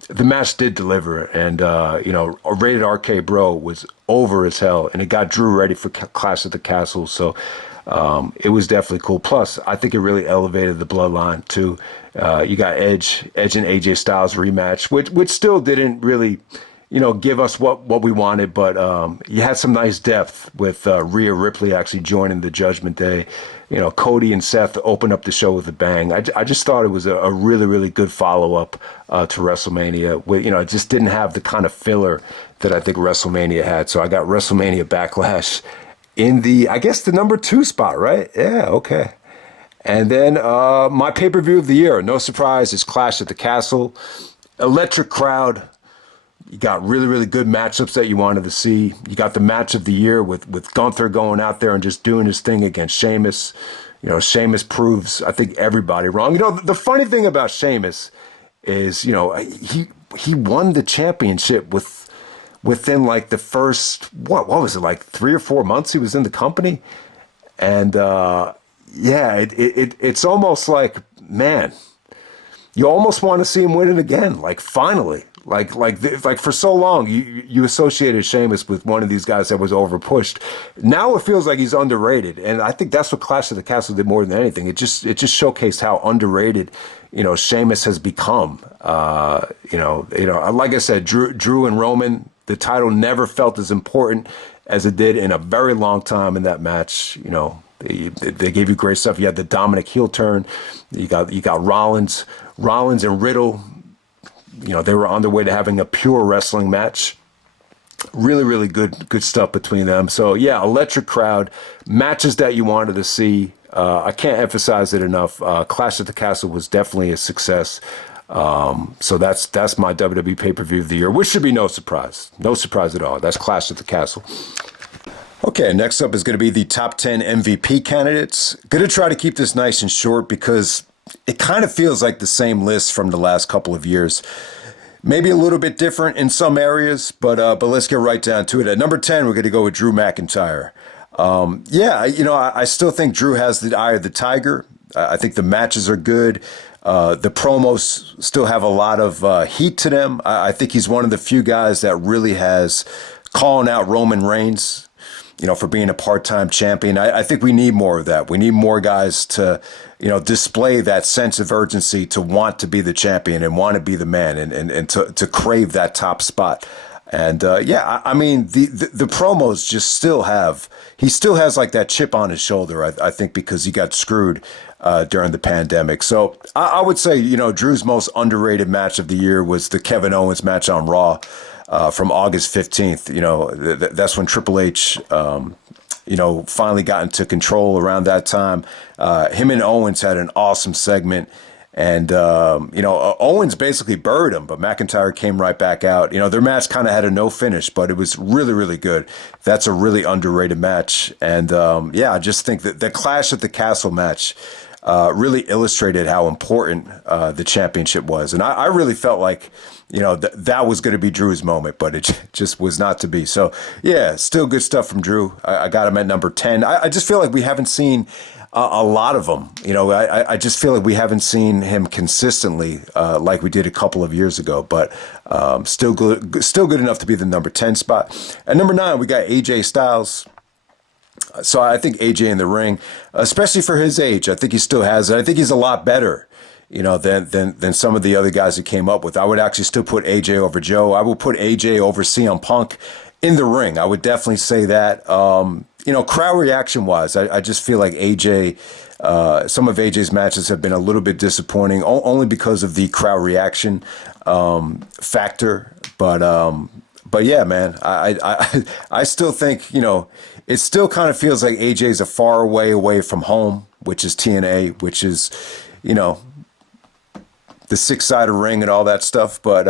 the match did deliver. And, Rated RK Bro was over as hell, and it got Drew ready for Clash of the Castle. So it was definitely cool. Plus, I think it really elevated the bloodline, too. You got Edge and AJ Styles rematch, which still didn't really give us what we wanted, but you had some nice depth with Rhea Ripley actually joining the Judgment Day. Cody and Seth opened up the show with a bang. I just thought it was a really, really good follow-up to WrestleMania. It just didn't have the kind of filler that I think WrestleMania had. So I got WrestleMania Backlash in the number 2 spot, right? Yeah, okay. And then my pay-per-view of the year, no surprise, is Clash at the Castle. Electric crowd. You got really, really good matchups that you wanted to see. You got the match of the year with Gunther going out there and just doing his thing against Sheamus. Sheamus proves, I think, everybody wrong. The funny thing about Sheamus is, he won the championship within the first, what was it, 3 or 4 months he was in the company? And, it's almost like, man, you almost want to see him win it again, finally. For so long, you associated Sheamus with one of these guys that was overpushed. Now it feels like he's underrated, and I think that's what Clash of the Castle did more than anything. It just showcased how underrated, Sheamus has become. Like I said, Drew and Roman, The title never felt as important as it did in a very long time in that match. You know, they gave you great stuff. You had the Dominic heel turn. You got Rollins and Riddle. You know, they were on their way to having a pure wrestling match. Really, really good stuff between them. So yeah, electric crowd, matches that you wanted to see. I can't emphasize it enough. Clash at the Castle was definitely a success. So that's my WWE pay-per-view of the year, which should be no surprise. No surprise at all. That's Clash at the Castle. Okay, next up is going to be the top 10 MVP candidates. Going to try to keep this nice and short because it kind of feels like the same list from the last couple of years. Maybe a little bit different in some areas, but let's get right down to it. At number 10, we're going to go with Drew McIntyre. I still think Drew has the eye of the tiger. I think the matches are good. The promos still have a lot of heat to them. I think he's one of the few guys that really has calling out Roman Reigns, you know, for being a part-time champion. I think we need more of that. We need more guys to, you know, display that sense of urgency to want to be the champion and want to be the man and to crave that top spot. And I mean, the promos just he still has like that chip on his shoulder, I think, because he got screwed during the pandemic. So I would say, you know, Drew's most underrated match of the year was the Kevin Owens match on Raw from August 15th. You know, that's when Triple H, finally got into control around that time. Him and Owens had an awesome segment. And, Owens basically buried him, but McIntyre came right back out. You know, their match kind of had a no finish, but it was really, really good. That's a really underrated match. And, I just think that the Clash at the Castle match really illustrated how important the championship was. And I really felt like, you know, that was going to be Drew's moment, but it just was not to be. So, yeah, still good stuff from Drew. I got him at number 10. I just feel like we haven't seen a lot of them. You know, I just feel like we haven't seen him consistently like we did a couple of years ago, but still good enough to be the number 10 spot. At number 9, we got AJ Styles. So I think AJ in the ring, especially for his age, I think he still has it. I think he's a lot better, you know, than some of the other guys that came up with. I would actually still put AJ over Joe. I would put AJ over CM Punk in the ring. I would definitely say that. Crowd reaction wise, I just feel like AJ, some of AJ's matches have been a little bit disappointing, only because of the crowd reaction factor. But yeah, man, I still think, you know, it still kind of feels like AJ's a far away from home, which is TNA, which is, you know, the 6-sided ring and all that stuff. But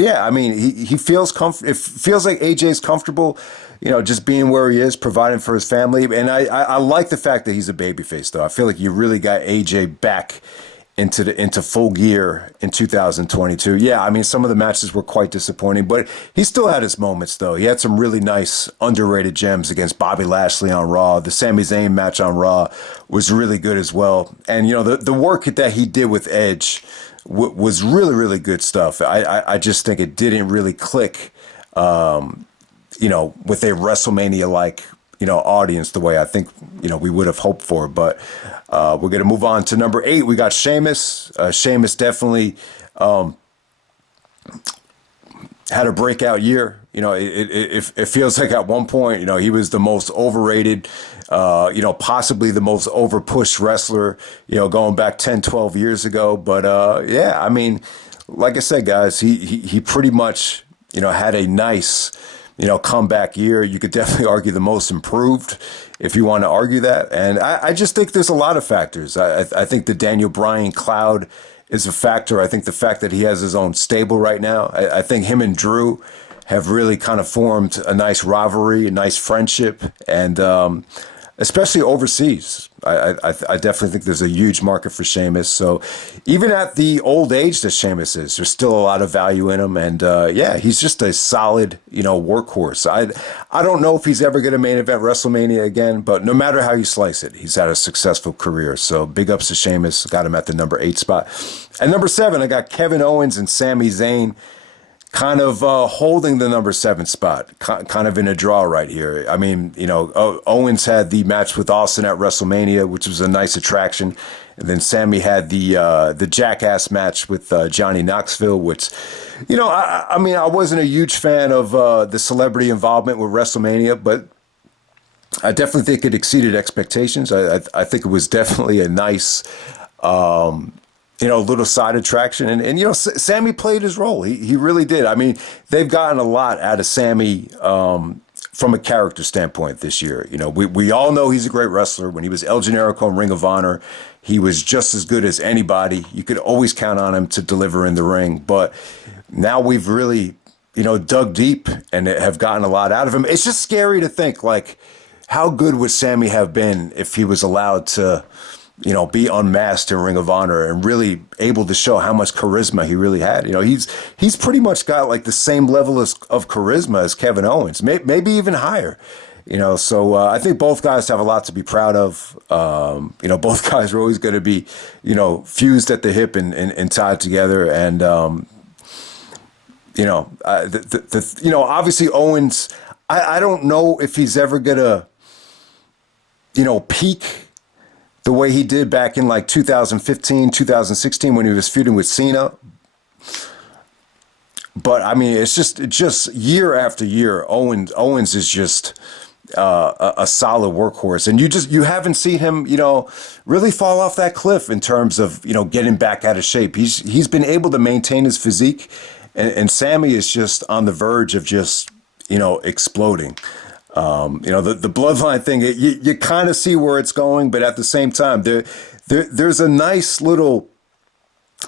yeah, I mean, he feels it feels like AJ's comfortable, you know, just being where he is, providing for his family. And I like the fact that he's a babyface, though. I feel like you really got AJ back into full gear in 2022. Yeah, I mean, some of the matches were quite disappointing, but he still had his moments, though. He had some really nice, underrated gems against Bobby Lashley on Raw. The Sami Zayn match on Raw was really good as well. And, you know, the work that he did with Edge was really, really good stuff. I just think it didn't really click, with a WrestleMania-like, you know, audience the way I think, you know, we would have hoped for. But we're going to move on to number 8. We got Sheamus. Sheamus definitely had a breakout year. You know, it feels like at one point, you know, he was the most overrated, possibly the most overpushed wrestler, you know, going back 10, 12 years ago. But I mean, like I said, guys, he pretty much, you know, had a nice, you know, comeback year. You could definitely argue the most improved if you want to argue that. And I just think there's a lot of factors. I think the Daniel Bryan cloud is a factor. I think the fact that he has his own stable right now, I think him and Drew have really kind of formed a nice rivalry, a nice friendship, and especially overseas. I definitely think there's a huge market for Sheamus. So even at the old age that Sheamus is, there's still a lot of value in him. And he's just a solid, you know, workhorse. I don't know if he's ever going to main event WrestleMania again, but no matter how you slice it, he's had a successful career. So big ups to Sheamus. Got him at the number 8 spot. At number 7, I got Kevin Owens and Sami Zayn, kind of holding the number 7 spot, kind of in a draw right here. I mean, you know, Owens had the match with Austin at WrestleMania, which was a nice attraction. And then Sammy had the Jackass match with Johnny Knoxville, which I mean, I wasn't a huge fan of the celebrity involvement with WrestleMania, but I definitely think it exceeded expectations. I think it was definitely a nice, little side attraction. And Sammy played his role. He really did. I mean, they've gotten a lot out of Sammy from a character standpoint this year. We all know he's a great wrestler. When he was El Generico in Ring of Honor, he was just as good as anybody. You could always count on him to deliver in the ring. But now we've really, dug deep and have gotten a lot out of him. It's just scary to think, like, how good would Sammy have been if he was allowed to, be unmasked in Ring of Honor and really able to show how much charisma he really had. He's pretty much got like the same level of charisma as Kevin Owens, maybe even higher. So I think both guys have a lot to be proud of. Both guys are always going to be, fused at the hip and tied together. And, obviously Owens, I don't know if he's ever going to, peak the way he did back in like 2015, 2016 when he was feuding with Cena. But I mean, it's just year after year, Owens is just a solid workhorse, and you haven't seen him, really fall off that cliff in terms of getting back out of shape. He's been able to maintain his physique, and Sammy is just on the verge of just exploding. The bloodline thing, you kind of see where it's going, but at the same time, there's a nice little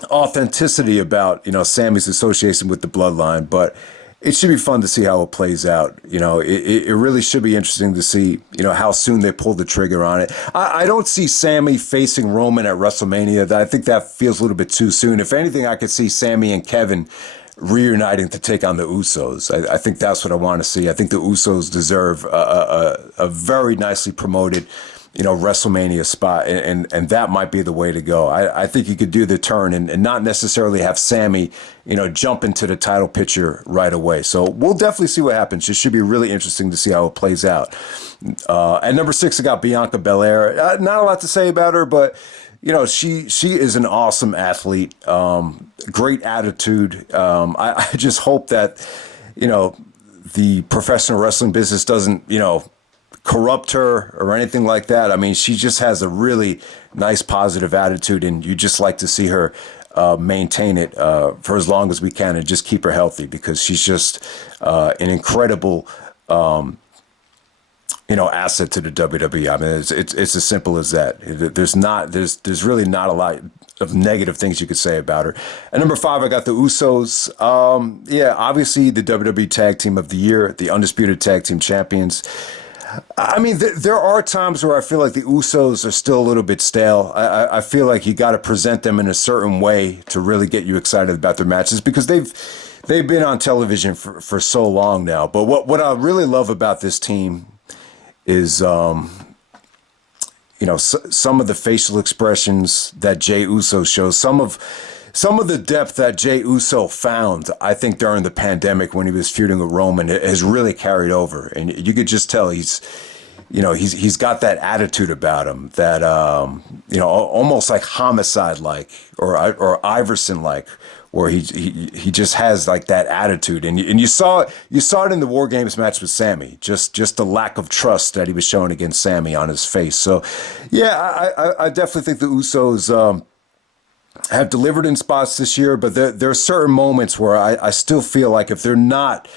authenticity about, Sammy's association with the bloodline, but it should be fun to see how it plays out. It really should be interesting to see, how soon they pull the trigger on it. I don't see Sammy facing Roman at WrestleMania. I think that feels a little bit too soon. If anything, I could see Sammy and Kevin reuniting to take on the Usos. I think that's what I want to see. I think the Usos deserve a very nicely promoted, WrestleMania spot, and that might be the way to go. I think you could do the turn and not necessarily have Sammy, jump into the title picture right away. So we'll definitely see what happens. It should be really interesting to see how it plays out. At number 6, I got Bianca Belair. Not a lot to say about her, but she is an awesome athlete, great attitude. I just hope that, the professional wrestling business doesn't, corrupt her or anything like that. I mean, she just has a really nice, positive attitude, and you just like to see her maintain it for as long as we can and just keep her healthy, because she's just an incredible asset to the WWE. I mean, it's as simple as that. There's really not a lot of negative things you could say about her. At number 5, I got the Usos. Obviously the WWE Tag Team of the Year, the Undisputed Tag Team Champions. I mean, there are times where I feel like the Usos are still a little bit stale. I feel like you got to present them in a certain way to really get you excited about their matches, because they've been on television for so long now. But what I really love about this team is, some of the facial expressions that Jey Uso shows, some of the depth that Jey Uso found, I think, during the pandemic when he was feuding with Roman, has really carried over. And you could just tell he's got that attitude about him that, almost like Homicide-like or Iverson-like, where he just has like that attitude, and you saw it in the War Games match with Sammy, just the lack of trust that he was showing against Sammy on his face. So, yeah, I definitely think the Usos have delivered in spots this year, but there are certain moments where I still feel like if they're not,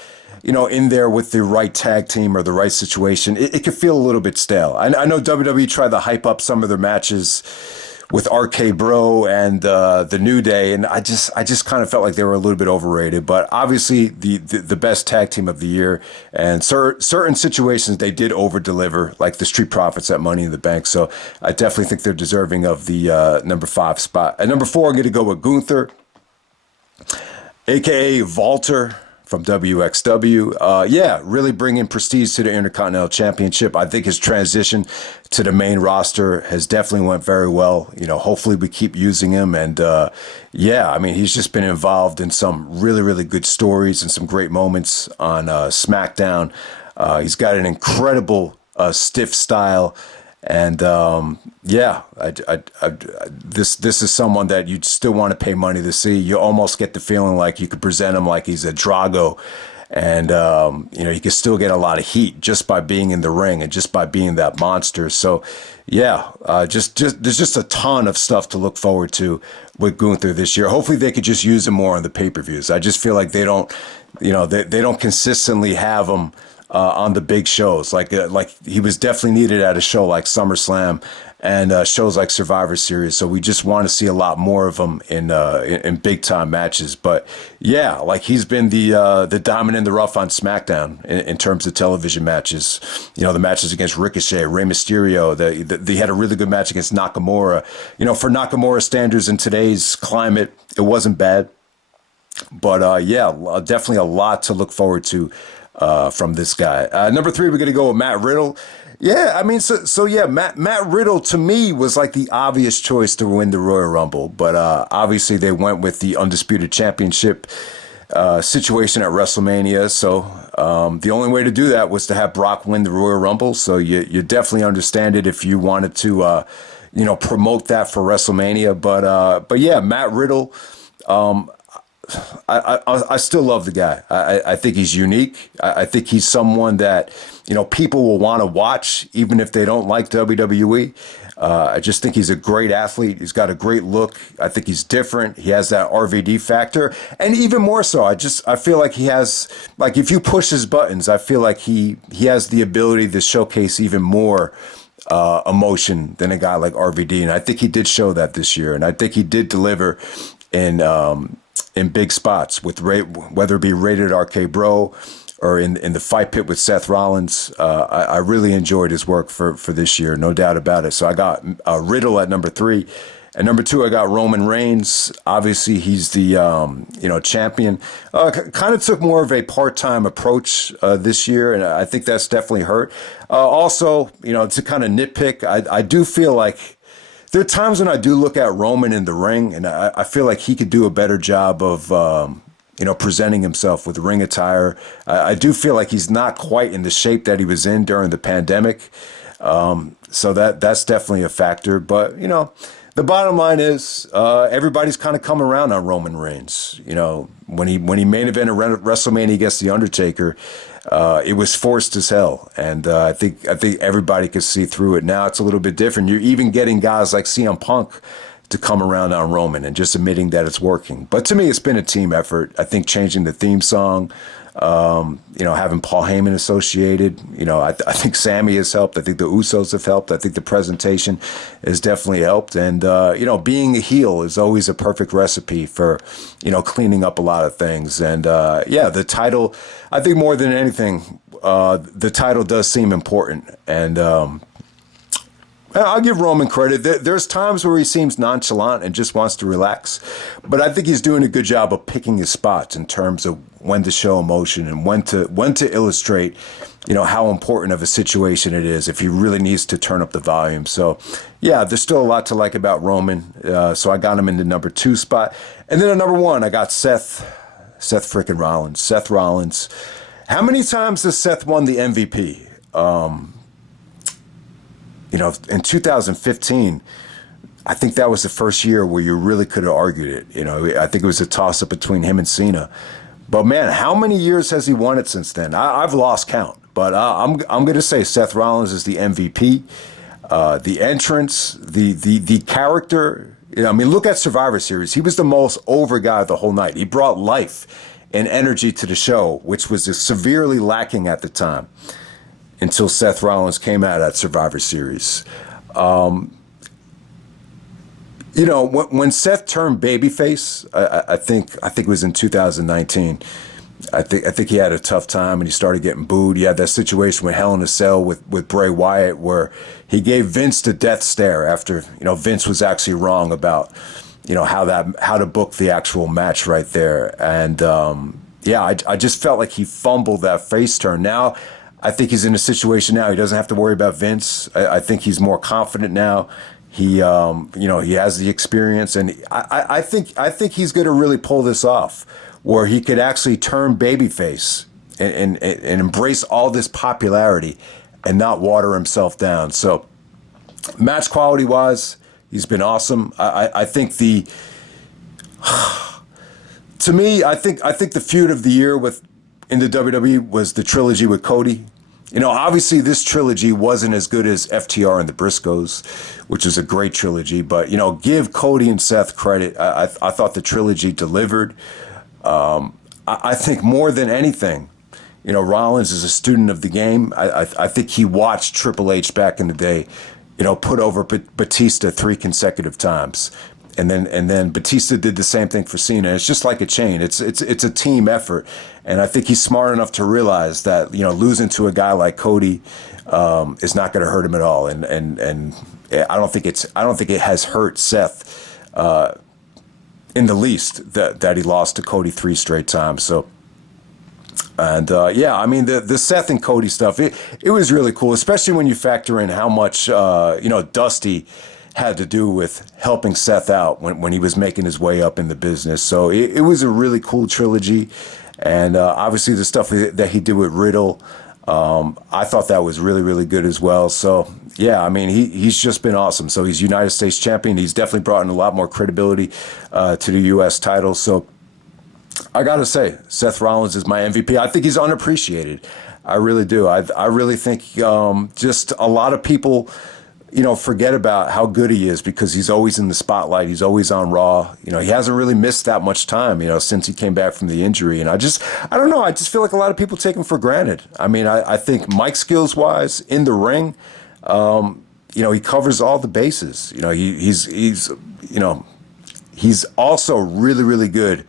in there with the right tag team or the right situation, it could feel a little bit stale. I know WWE tried to hype up some of their matches with RK Bro and the New Day, and I just kind of felt like they were a little bit overrated. But obviously the best tag team of the year, and certain situations they did over deliver, like the Street Profits at Money in the Bank. So I definitely think they're deserving of the number 5 spot. At number 4, I'm going to go with Gunther, aka Walter from WXW. Really bringing prestige to the Intercontinental Championship. I think his transition to the main roster has definitely went very well. Hopefully we keep using him. And I mean, he's just been involved in some really, really good stories and some great moments on Smackdown. He's got an incredible stiff style. And yeah, this is someone that you'd still want to pay money to see. You almost get the feeling like you could present him like he's a Drago, and you can still get a lot of heat just by being in the ring and just by being that monster. So yeah, just there's just a ton of stuff to look forward to with Gunther this year. Hopefully they could just use him more on the pay-per-views. I just feel like they don't, they don't consistently have him on the big shows. Like he was definitely needed at a show like SummerSlam and shows like Survivor Series. So we just want to see a lot more of him in big time matches. But yeah, like he's been the diamond in the rough on SmackDown in terms of television matches. The matches against Ricochet, Rey Mysterio. They had a really good match against Nakamura. For Nakamura standards in today's climate, it wasn't bad. But yeah, definitely a lot to look forward to from this guy. Number 3, we're going to go with Matt Riddle. Yeah, I mean, so yeah, Matt Riddle to me was like the obvious choice to win the Royal Rumble, but obviously they went with the Undisputed Championship situation at WrestleMania. So the only way to do that was to have Brock win the Royal Rumble. So you definitely understand it if you wanted to, promote that for WrestleMania. But yeah, Matt Riddle. I still love the guy. I think he's unique. I think he's someone that, people will want to watch even if they don't like WWE. I just think he's a great athlete. He's got a great look. I think he's different. He has that RVD factor. And even more so, I feel like he has, like if you push his buttons, I feel like he has the ability to showcase even more emotion than a guy like RVD. And I think he did show that this year. And I think he did deliver in big spots with whether it be Rated RK Bro or in the fight pit with Seth Rollins. I really enjoyed his work for this year, no doubt about it. So I got Riddle at number 3. At number 2, I got Roman Reigns. Obviously, he's the champion. Kind of took more of a part-time approach this year, and I think that's definitely hurt. Also, to kind of nitpick, I do feel like there are times when I do look at Roman in the ring, and I feel like he could do a better job of, presenting himself with ring attire. I do feel like he's not quite in the shape that he was in during the pandemic. So that's definitely a factor. But, the bottom line is everybody's kind of come around on Roman Reigns. When he main evented WrestleMania against The Undertaker, it was forced as hell, and I think everybody could see through it. Now it's a little bit different. You're even getting guys like CM Punk to come around on Roman and just admitting that it's working. But to me, it's been a team effort. I think changing the theme song, having Paul Heyman associated, I think Sammy has helped. I think the Usos have helped. I think the presentation has definitely helped. And, being a heel is always a perfect recipe for, cleaning up a lot of things. And, the title, I think more than anything, the title does seem important. And, I'll give Roman credit. There's times where he seems nonchalant and just wants to relax, but I think he's doing a good job of picking his spots in terms of when to show emotion and when to illustrate, how important of a situation it is if he really needs to turn up the volume. So, yeah, there's still a lot to like about Roman. So I got him in the number 2 spot, and then at number 1 I got Seth freaking Rollins. Seth Rollins. How many times has Seth won the MVP? In 2015, I think that was the first year where you really could have argued it. I think it was a toss-up between him and Cena. But man, how many years has he won it since then? I've lost count. But I'm going to say Seth Rollins is the MVP. The entrance, the character. Look at Survivor Series. He was the most over guy the whole night. He brought life and energy to the show, which was severely lacking at the time, until Seth Rollins came out at Survivor Series. When Seth turned babyface, I think it was in 2019. I think he had a tough time and he started getting booed. He had that situation with Hell in a Cell with Bray Wyatt where he gave Vince the death stare after Vince was actually wrong about how to book the actual match right there. And I just felt like he fumbled that face turn. Now I think he's in a situation now. He doesn't have to worry about Vince. I think he's more confident now. He has the experience, and I think he's going to really pull this off, where he could actually turn babyface and embrace all this popularity and not water himself down. So Match quality wise, he's been awesome. I think to me, I think the feud of the year in the WWE was the trilogy with Cody. Obviously this trilogy wasn't as good as FTR and the Briscoes, which was a great trilogy. But give Cody and Seth credit. I thought the trilogy delivered. I think more than anything, Rollins is a student of the game. I think he watched Triple H back in the day, put over Batista 3 consecutive times. And then Batista did the same thing for Cena. It's just like a chain. It's a team effort, and I think he's smart enough to realize that losing to a guy like Cody is not going to hurt him at all. And I don't think it has hurt Seth in the least that he lost to Cody 3 straight times. So. And I mean the Seth and Cody stuff. It was really cool, especially when you factor in how much Dusty had to do with helping Seth out when he was making his way up in the business. So it was a really cool trilogy. And obviously the stuff that he did with Riddle, I thought that was really, really good as well. So, yeah, I mean, he's just been awesome. So he's United States champion. He's definitely brought in a lot more credibility to the U.S. title. So I got to say, Seth Rollins is my MVP. I think he's unappreciated. I really do. I really think just a lot of people forget about how good he is because he's always in the spotlight. He's always on Raw. He hasn't really missed that much time, since he came back from the injury. And I don't know. I just feel like a lot of people take him for granted. I mean, I think mic skills wise in the ring, he covers all the bases. He's also really, really good.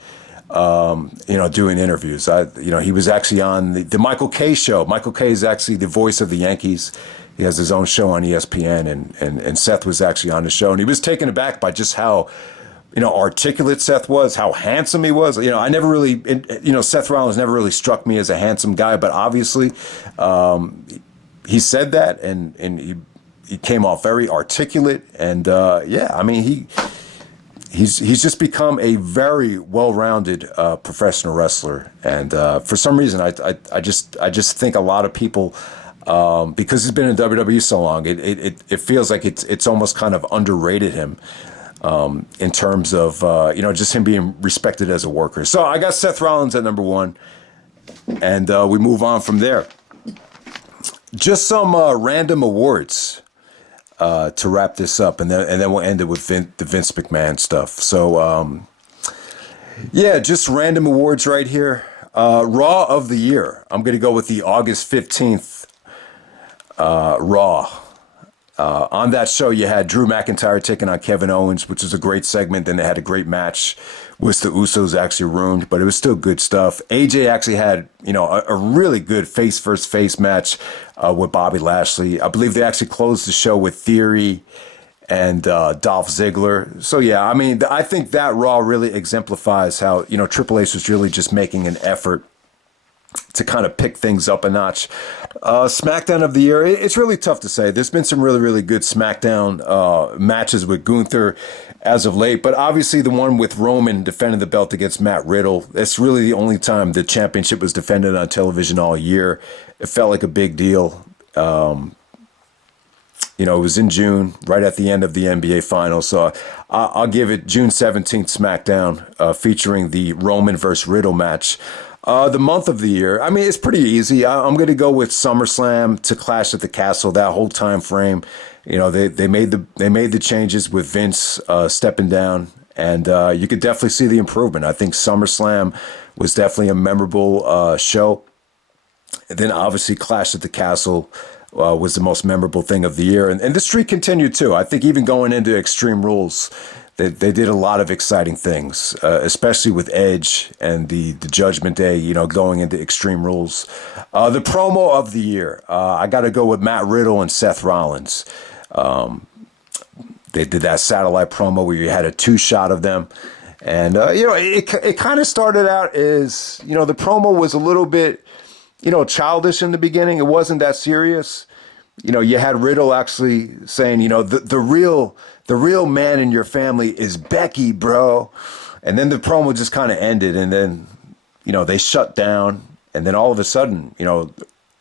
Doing interviews. He was actually on the Michael Kay show. Michael Kay is actually the voice of the Yankees. He has his own show on ESPN, and Seth was actually on the show, and he was taken aback by just how, articulate Seth was, how handsome he was. I never really, Seth Rollins never really struck me as a handsome guy, but obviously, he said that, and he came off very articulate, and I mean He's just become a very well-rounded professional wrestler, and for some reason, I just think a lot of people, because he's been in WWE so long, it feels like it's almost kind of underrated him in terms of just him being respected as a worker. So I got Seth Rollins at number 1, and we move on from there. Just some random awards. To wrap this up, and then we'll end it with the Vince McMahon stuff. So, just random awards right here. Raw of the Year. I'm going to go with the August 15th Raw. On that show, you had Drew McIntyre taking on Kevin Owens, which was a great segment. Then they had a great match, which the Usos actually ruined, but it was still good stuff. AJ actually had, a really good face-versus-face match with Bobby Lashley. I believe they actually closed the show with Theory and Dolph Ziggler. So, I mean, I think that Raw really exemplifies how, Triple H was really just making an effort to kind of pick things up a notch. Smackdown of the Year, it's really tough to say. There's been some really, really good Smackdown matches with Gunther as of late, but obviously the one with Roman defending the belt against Matt Riddle, that's really the only time the championship was defended on television all year. It felt like a big deal. It was in June, right at the end of the NBA Finals. So I'll give it June 17th Smackdown featuring the Roman versus Riddle match. The month of the year, I mean, it's pretty easy. I'm going to go with SummerSlam to Clash at the Castle. That whole time frame, they made the changes with Vince stepping down, and you could definitely see the improvement. I think SummerSlam was definitely a memorable show. And then obviously Clash at the Castle was the most memorable thing of the year, and the streak continued too. I think even going into Extreme Rules, they did a lot of exciting things, especially with Edge and the Judgment Day, going into Extreme Rules. The promo of the year, I got to go with Matt Riddle and Seth Rollins. They did that satellite promo where you had a 2-shot of them. And, it kind of started out as, the promo was a little bit, childish in the beginning. It wasn't that serious. You had Riddle actually saying, the real man in your family is Becky, bro. And then the promo just kind of ended, and then, they shut down. And then all of a sudden,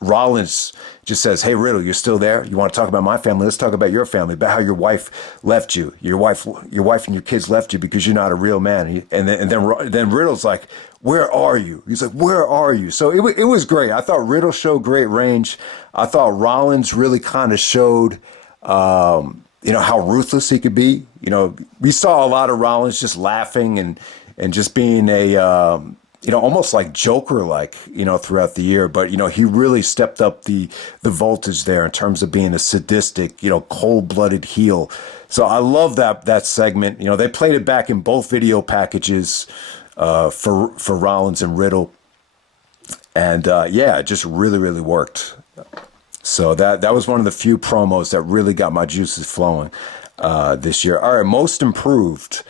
Rollins just says, "Hey Riddle, you're still there? You want to talk about my family? Let's talk about your family, about how your wife left you. Your wife and your kids left you because you're not a real man." And then Riddle's like, "Where are you?" He's like, "Where are you?" So it was great. I thought Riddle showed great range. I thought Rollins really kind of showed, how ruthless he could be. We saw a lot of Rollins just laughing and just being almost like Joker-like, throughout the year. But, he really stepped up the voltage there in terms of being a sadistic, cold-blooded heel. So I love that segment. They played it back in both video packages for Rollins and Riddle. And, it just really, really worked. So that was one of the few promos that really got my juices flowing this year. All right, most improved.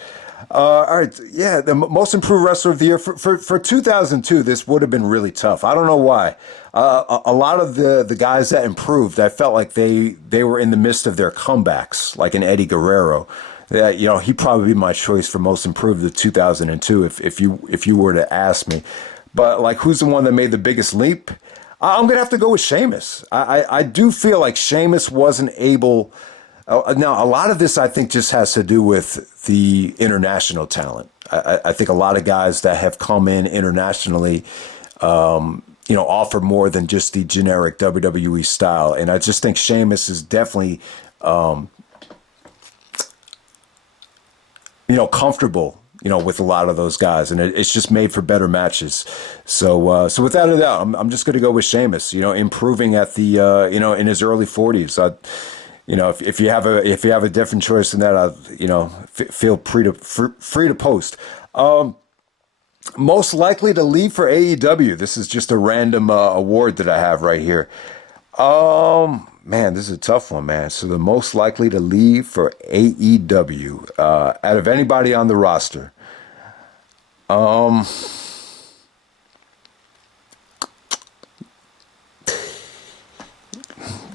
All right, the most improved wrestler of the year for 2002. This would have been really tough. I don't know why. A lot of the guys that improved, I felt like they were in the midst of their comebacks, like an Eddie Guerrero. He'd probably be my choice for most improved of 2002 if you were to ask me. But like, who's the one that made the biggest leap? I'm gonna have to go with Sheamus. I do feel like Sheamus wasn't able. Now, a lot of this, I think, just has to do with the international talent. I think a lot of guys that have come in internationally, offer more than just the generic WWE style. And I just think Sheamus is definitely, comfortable, with a lot of those guys. And it's just made for better matches. So without a doubt, I'm just going to go with Sheamus, improving at the, in his early 40s. If you have a different choice than that, feel free to post. Most likely to leave for AEW. This is just a random award that I have right here. Man, this is a tough one, man. So the most likely to leave for AEW out of anybody on the roster.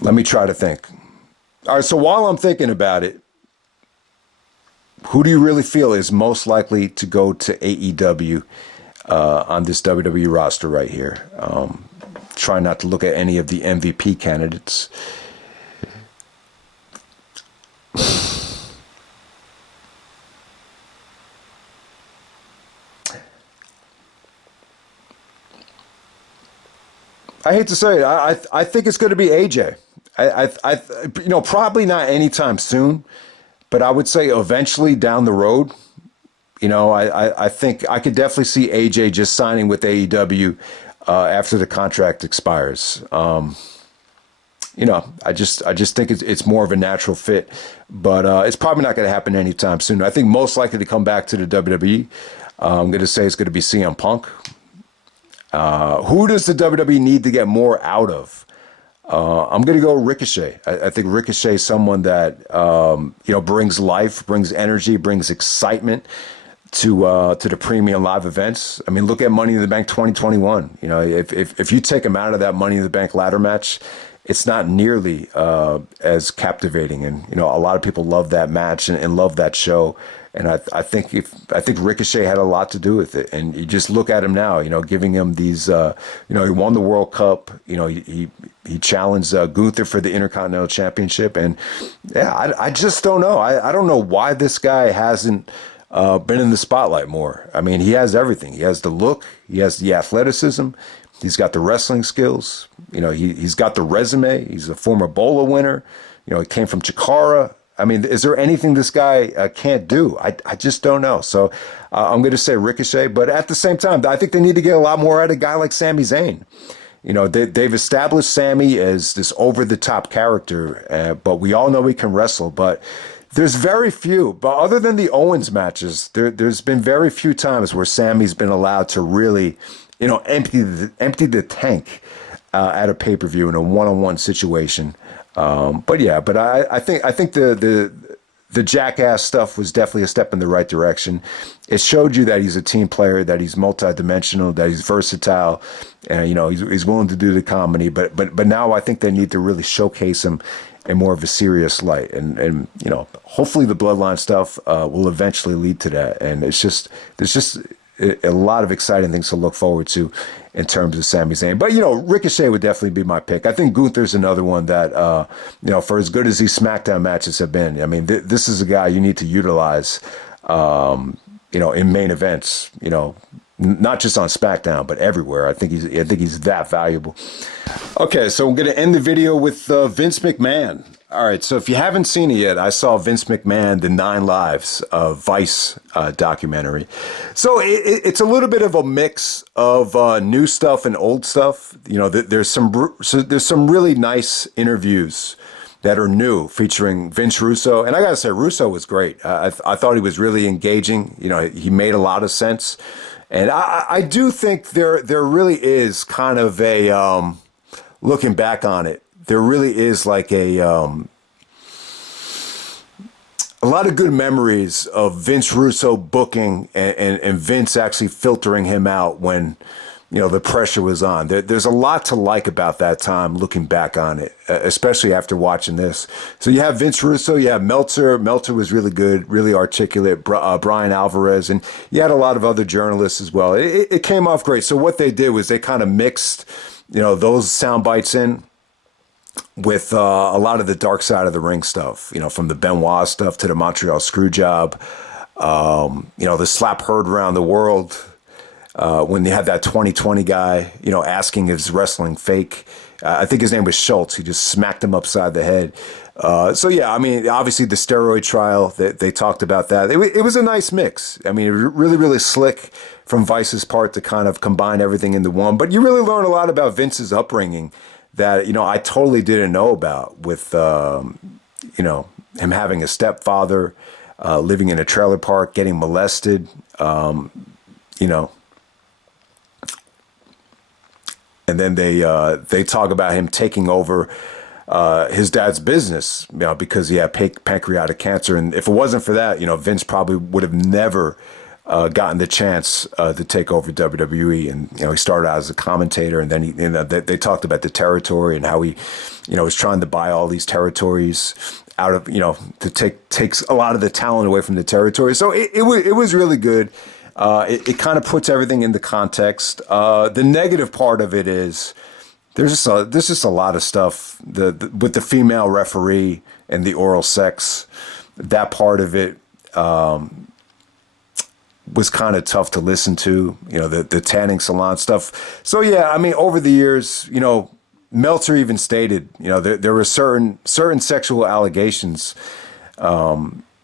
Let me try to think. All right, so while I'm thinking about it, who do you really feel is most likely to go to AEW on this WWE roster right here? Try not to look at any of the MVP candidates. I hate to say it, I think it's going to be AJ. Probably not anytime soon, but I would say eventually down the road. I think I could definitely see AJ just signing with AEW after the contract expires. I just think it's more of a natural fit, but it's probably not going to happen anytime soon. I think most likely to come back to the WWE. I'm going to say it's going to be CM Punk. Who does the WWE need to get more out of? I'm going to go Ricochet. I think Ricochet is someone that, brings life, brings energy, brings excitement to the premium live events. I mean, look at Money in the Bank 2021. If you take him out of that Money in the Bank ladder match, it's not nearly as captivating. And, a lot of people love that match and love that show. And I think Ricochet had a lot to do with it. And you just look at him now, giving him these, he won the World Cup, he challenged Gunther for the Intercontinental Championship. And yeah, I just don't know. I don't know why this guy hasn't been in the spotlight more. I mean, he has everything. He has the look, he has the athleticism, he's got the wrestling skills, he's got the resume. He's a former Bola winner. He came from Chikara. I mean, is there anything this guy can't do? I just don't know. So I'm going to say Ricochet. But at the same time, I think they need to get a lot more out of a guy like Sami Zayn. They've established Sami as this over-the-top character, but we all know he can wrestle. But there's very few. But other than the Owens matches, there's been very few times where Sami's been allowed to really, empty the tank at a pay-per-view in a one-on-one situation. But I think the Jackass stuff was definitely a step in the right direction. It showed you that he's a team player, that he's multidimensional, that he's versatile, and he's willing to do the comedy. But now I think they need to really showcase him in more of a serious light, and hopefully the Bloodline stuff will eventually lead to that. And it's a lot of exciting things to look forward to in terms of Sami Zayn. But, Ricochet would definitely be my pick. I think Gunther's another one that, for as good as these SmackDown matches have been, I mean, this is a guy you need to utilize, in main events, not just on SmackDown, but everywhere. I think he's that valuable. Okay, so I'm going to end the video with Vince McMahon. All right, so if you haven't seen it yet, I saw Vince McMahon, The 9 Lives Vice documentary. So it's a little bit of a mix of new stuff and old stuff. There's some really nice interviews that are new featuring Vince Russo. And I got to say, Russo was great. I thought he was really engaging. He made a lot of sense. And I do think there really is kind of a, looking back on it, there really is like a lot of good memories of Vince Russo booking and Vince actually filtering him out when, the pressure was on. There's a lot to like about that time looking back on it, especially after watching this. So you have Vince Russo, you have Meltzer. Meltzer was really good, really articulate, Brian Alvarez, and you had a lot of other journalists as well. It came off great. So what they did was they kind of mixed, those sound bites in with a lot of the dark side of the ring stuff, from the Benoit stuff to the Montreal Screwjob, the slap heard around the world. When they had that 2020 guy, asking if his wrestling fake. I think his name was Schultz. He just smacked him upside the head. So yeah, I mean, obviously the steroid trial, they talked about that. It was a nice mix. I mean, really, really slick from Vice's part to kind of combine everything into one. But you really learn a lot about Vince's upbringing that, I totally didn't know about with, him having a stepfather, living in a trailer park, getting molested, and then they talk about him taking over his dad's business, because he had pancreatic cancer. And if it wasn't for that, Vince probably would have never gotten the chance to take over WWE. And he started out as a commentator, and then they talked about the territory and how he, was trying to buy all these territories out of to takes a lot of the talent away from the territory. So it was really good. It kind of puts everything into context. The negative part of it is there's just a lot of stuff with the female referee and the oral sex. That part of it was kind of tough to listen to. The tanning salon stuff. So yeah, I mean, over the years, Meltzer even stated, there were certain sexual allegations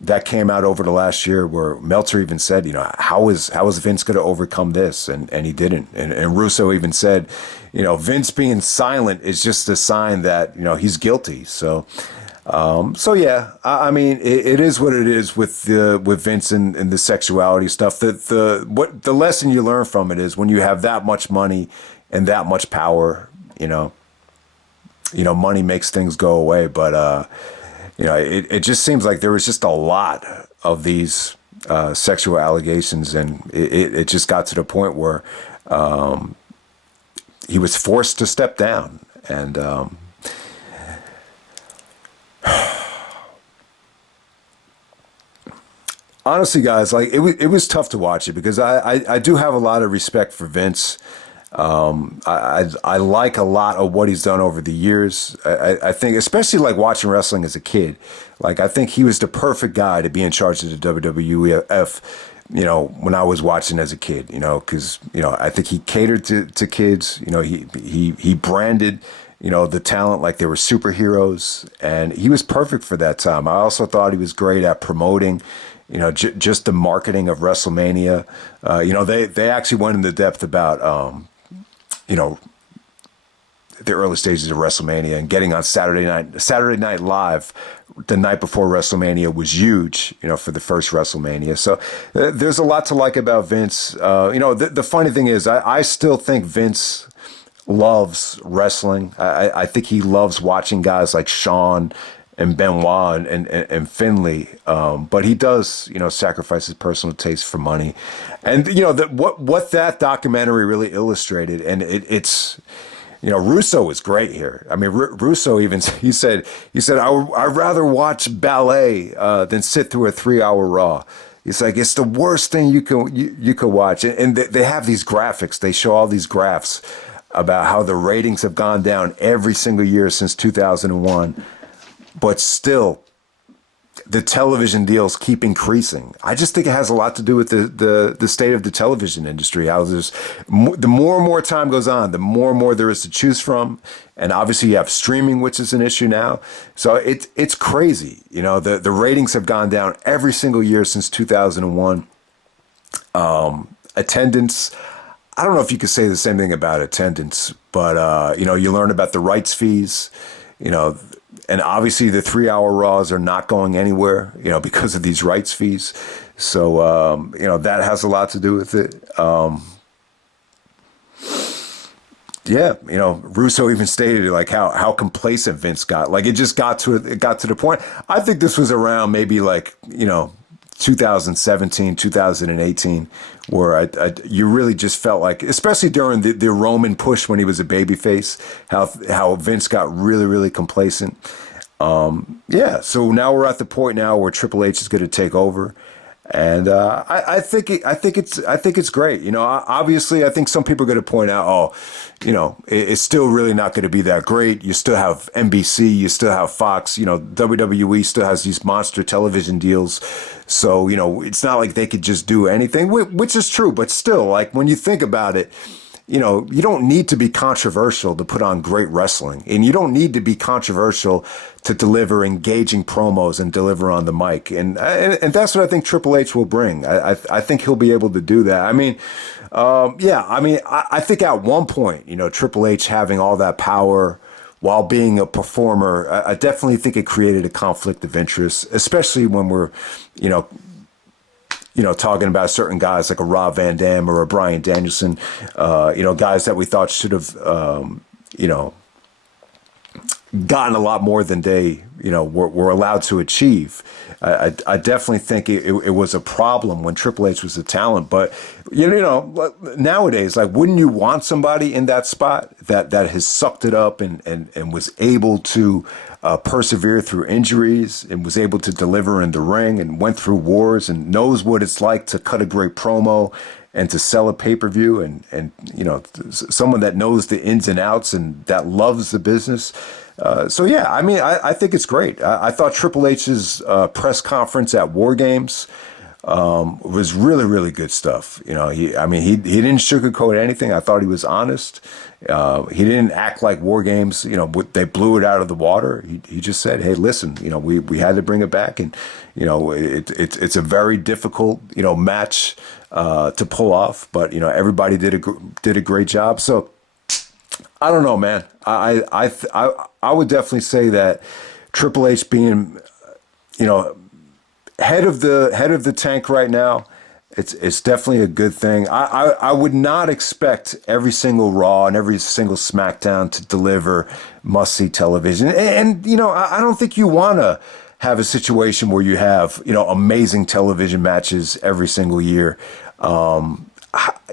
that came out over the last year where Meltzer even said, how is Vince going to overcome this? And he didn't. And Russo even said, Vince being silent is just a sign that, he's guilty. So yeah, I mean, it is what it is with Vince and the sexuality stuff. The lesson you learn from it is when you have that much money and that much power, money makes things go away. But, it just seems like there was just a lot of these sexual allegations, and it just got to the point where he was forced to step down. And honestly, guys, like it was tough to watch it because I do have a lot of respect for Vince. I like a lot of what he's done over the years. I think, especially like watching wrestling as a kid, like I think he was the perfect guy to be in charge of the WWF, when I was watching as a kid, because, I think he catered to kids, he branded, the talent like they were superheroes, and he was perfect for that time. I also thought he was great at promoting, just the marketing of WrestleMania. They actually went into depth about, the early stages of WrestleMania, and getting on Saturday Night Live the night before WrestleMania was huge, for the first WrestleMania. So there's a lot to like about Vince. The funny thing is I still think Vince loves wrestling. I think he loves watching guys like Shawn and Benoit and Finlay, but he does, sacrifice his personal taste for money. And what that documentary really illustrated, and it's, Russo was great here. I mean, Russo even he said I'd rather watch ballet than sit through a 3-hour Raw. It's like it's the worst thing you could watch, and they have these graphics. They show all these graphs about how the ratings have gone down every single year since 2001, but still the television deals keep increasing. I just think it has a lot to do with the state of the television industry. How there's the more and more time goes on, the more and more there is to choose from, and obviously you have streaming, which is an issue now. So it's crazy. You know, the ratings have gone down every single year since 2001. Attendance. I don't know if you could say the same thing about attendance, but you know, you learn about the rights fees. You know, and obviously the 3-hour Raws are not going anywhere, you know, because of these rights fees. So, you know, that has a lot to do with it. Yeah, you know, Russo even stated like how complacent Vince got. Like it got to the point. I think this was around maybe like, you know, 2017, 2018, where you really just felt like, especially during the Roman push when he was a babyface, how Vince got really, really complacent. Yeah, so now we're at the point now where Triple H is going to take over. And I think it's great. You know, obviously, I think some people are going to point out, oh, you know, it's still really not going to be that great. You still have NBC, you still have Fox. You know, WWE still has these monster television deals. So, you know, it's not like they could just do anything, which is true. But still, like when you think about it, you know, you don't need to be controversial to put on great wrestling, and you don't need to be controversial to deliver engaging promos and deliver on the mic. And that's what I think Triple H will bring. I think he'll be able to do that. I mean, yeah, I mean, I think at one point, you know, Triple H having all that power while being a performer, I definitely think it created a conflict of interest, especially when we're, you know, talking about certain guys like a Rob Van Dam or a Bryan Danielson, you know, guys that we thought should have, you know, gotten a lot more than they, you know, were allowed to achieve. I definitely think it was a problem when Triple H was a talent. But, you know, nowadays, like, wouldn't you want somebody in that spot that has sucked it up and was able to persevere through injuries and was able to deliver in the ring and went through wars and knows what it's like to cut a great promo and to sell a pay-per-view and you know, someone that knows the ins and outs and that loves the business. So, yeah, I mean, I think it's great. I thought Triple H's press conference at War Games was really, really good stuff. You know, he didn't sugarcoat anything. I thought he was honest. He didn't act like War Games, you know, they blew it out of the water. He just said, hey, listen, you know, we had to bring it back. And, you know, it's a very difficult, you know, match to pull off. But, you know, everybody did a great job. So, I don't know, man. I would definitely say that Triple H being, you know, head of the tank right now, it's definitely a good thing. I would not expect every single Raw and every single Smackdown to deliver must-see television. And you know, I don't think you want to have a situation where you have, you know, amazing television matches every single year.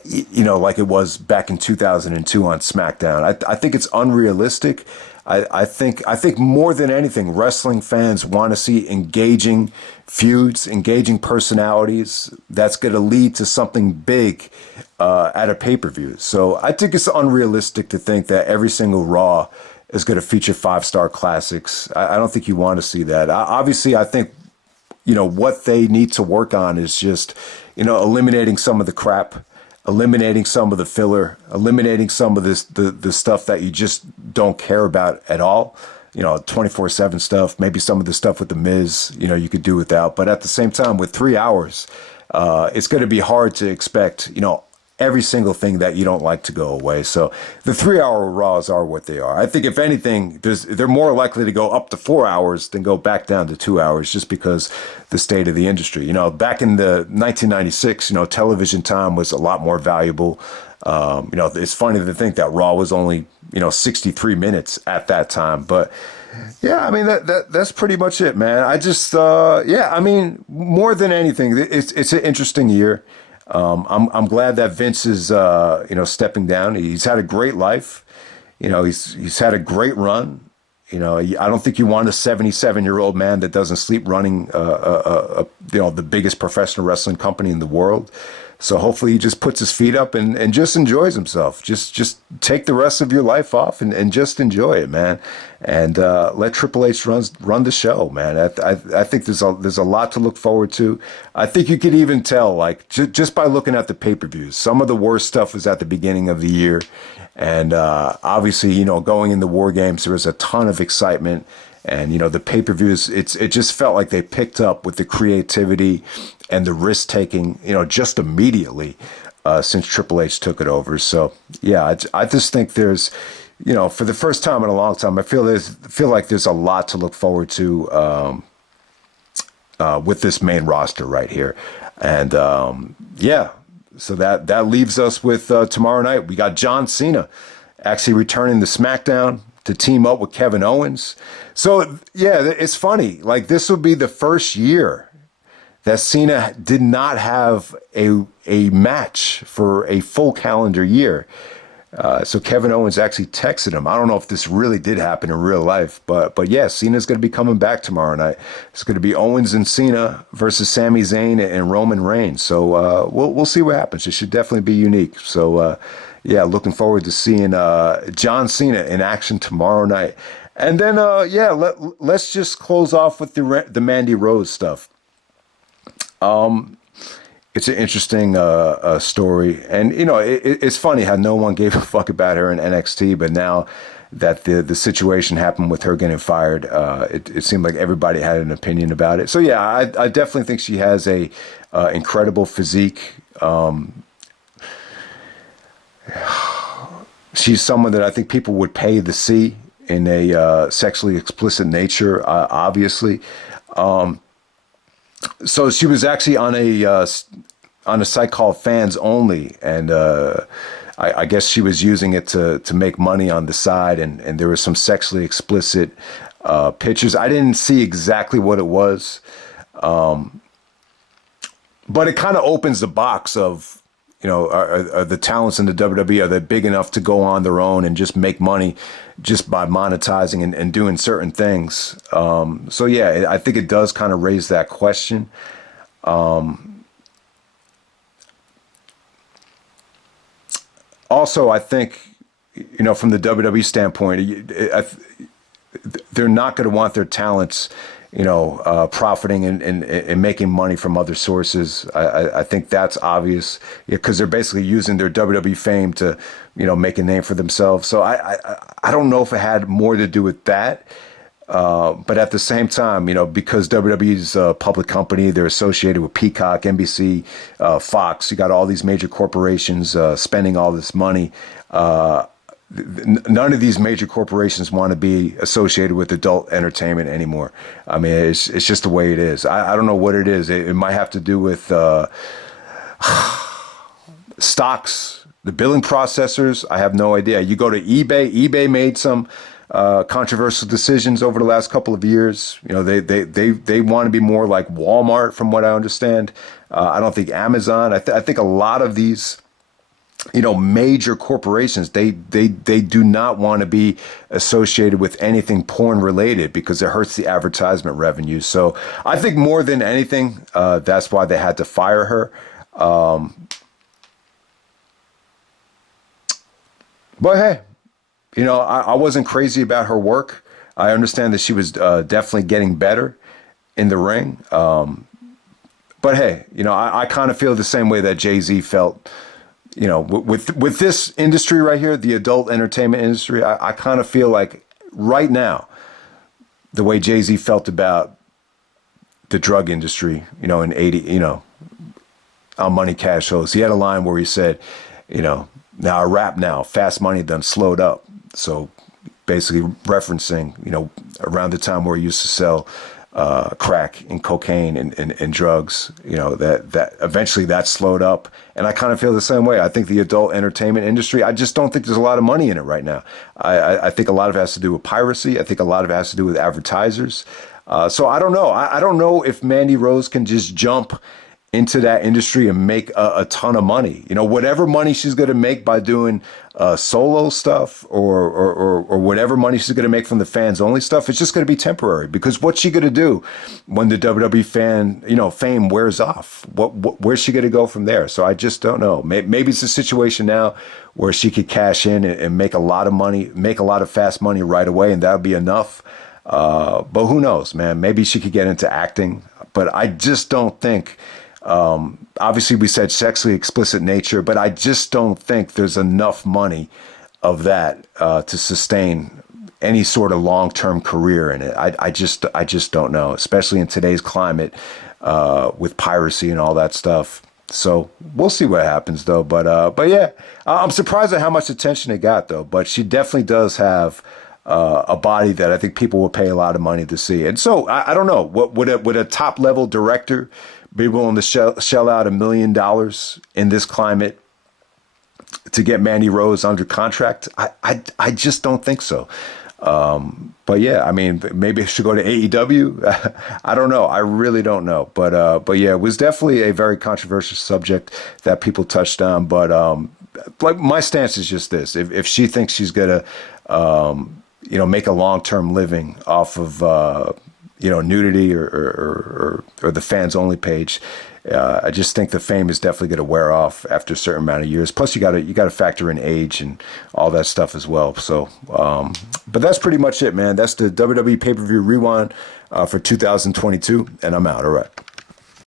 You know, like it was back in 2002 on SmackDown. I think it's unrealistic. I think more than anything, wrestling fans want to see engaging feuds, engaging personalities. That's going to lead to something big at a pay-per-view. So I think it's unrealistic to think that every single Raw is going to feature 5-star classics. I don't think you want to see that. Obviously, I think, you know, what they need to work on is just, you know, eliminating some of the crap, eliminating some of the filler, eliminating some of the stuff that you just don't care about at all. You know, 24/7 stuff, maybe some of the stuff with the Miz, you know, you could do without. But at the same time, with 3 hours, it's going to be hard to expect, you know, every single thing that you don't like to go away. So the 3-hour Raws are what they are. I think if anything, they're more likely to go up to 4 hours than go back down to 2 hours, just because the state of the industry. You know, back in the 1996, you know, television time was a lot more valuable. You know, it's funny to think that Raw was only, you know, 63 minutes at that time. But yeah, I mean, that's pretty much it, man. I just, yeah, I mean, more than anything, it's an interesting year. I'm glad that Vince is, you know, stepping down. He's had a great life. You know, he's had a great run. I don't think you want a 77-year-old man that doesn't sleep running, the biggest professional wrestling company in the world. So hopefully he just puts his feet up and just enjoys himself. Just take the rest of your life off and just enjoy it, man. And let Triple H run the show, man. I think there's a lot to look forward to. I think you could even tell, like, just by looking at the pay-per-views, some of the worst stuff was at the beginning of the year. And obviously, going in the War Games, there was a ton of excitement. And, the pay-per-views, it just felt like they picked up with the creativity and the risk-taking, just immediately since Triple H took it over. So, yeah, I just think there's, for the first time in a long time, I feel like there's a lot to look forward to with this main roster right here. And, yeah, so that leaves us with tomorrow night. We got John Cena actually returning to Smackdown to team up with Kevin Owens. So, yeah, it's funny. Like, this will be the first year that Cena did not have a match for a full calendar year. So Kevin Owens actually texted him. I don't know if this really did happen in real life, but yeah, Cena's going to be coming back tomorrow night. It's going to be Owens and Cena versus Sami Zayn and Roman Reigns. So we'll see what happens. It should definitely be unique. So yeah, looking forward to seeing John Cena in action tomorrow night. And then let's just close off with the Mandy Rose stuff. It's an interesting story, and it's funny how no one gave a fuck about her in NXT, but now that the situation happened with her getting fired, it seemed like everybody had an opinion about it. So yeah, I definitely think she has a incredible physique. She's someone that I think people would pay to see in a sexually explicit nature, obviously. So she was actually on a site called Fans Only, and I guess she was using it to make money on the side, and there were some sexually explicit pictures. I didn't see exactly what it was, but it kind of opens the box of, are the talents in the WWE, are they big enough to go on their own and just make money just by monetizing and doing certain things? So yeah, I think it does kind of raise that question. Also, I think, from the WWE standpoint, they're not going to want their talents, profiting and making money from other sources. I think that's obvious, because they're basically using their WWE fame to, make a name for themselves. So I don't know if it had more to do with that. But at the same time, because WWE's a public company, they're associated with Peacock, NBC, Fox. You got all these major corporations spending all this money. None of these major corporations want to be associated with adult entertainment anymore. I mean, it's just the way it is. I don't know what it is. It might have to do with stocks, the billing processors. I have no idea. You go to eBay. eBay made some controversial decisions over the last couple of years. They want to be more like Walmart, from what I understand. I don't think Amazon. I think a lot of these, major corporations, they do not want to be associated with anything porn related, because it hurts the advertisement revenue. So I think more than anything, that's why they had to fire her. But hey, I wasn't crazy about her work. I understand that she was definitely getting better in the ring. But hey, I kind of feel the same way that Jay-Z felt, with this industry right here, the adult entertainment industry. I kind of feel like right now, the way Jay-Z felt about the drug industry, in 80, on Money Cash shows. He had a line where he said, now I rap now, fast money done slowed up. So basically referencing, around the time where he used to sell crack and cocaine and drugs, that eventually that slowed up. And I kind of feel the same way. I think the adult entertainment industry, I just don't think there's a lot of money in it right now. I think a lot of it has to do with piracy. I think a lot of it has to do with advertisers. So I don't know. I don't know if Mandy Rose can just jump into that industry and make a ton of money. You know, whatever money she's going to make by doing solo stuff or whatever money she's going to make from the fans only stuff, it's just going to be temporary, because what's she going to do when the WWE fame wears off? Where's she going to go from there? So I just don't know. Maybe it's a situation now where she could cash in and make a lot of money, make a lot of fast money right away, and that would be enough. But who knows, man? Maybe she could get into acting, but I just don't think. Obviously, we said sexually explicit nature, but I just don't think there's enough money of that to sustain any sort of long-term career in it. I just don't know, especially in today's climate with piracy and all that stuff. So we'll see what happens, though. But yeah, I'm surprised at how much attention it got, though. But she definitely does have a body that I think people will pay a lot of money to see. And so I don't know, would a top level director be willing to shell out $1 million in this climate to get Mandy Rose under contract? I just don't think so. But yeah, I mean, maybe it should go to AEW. I don't know. I really don't know. But yeah, it was definitely a very controversial subject that people touched on. But like, my stance is just this: if she thinks she's gonna make a long-term living off of nudity or the fans only page, I just think the fame is definitely going to wear off after a certain amount of years. Plus, you got to factor in age and all that stuff as well. So, but that's pretty much it, man. That's the WWE Pay-Per-View Rewind for 2022, and I'm out. All right.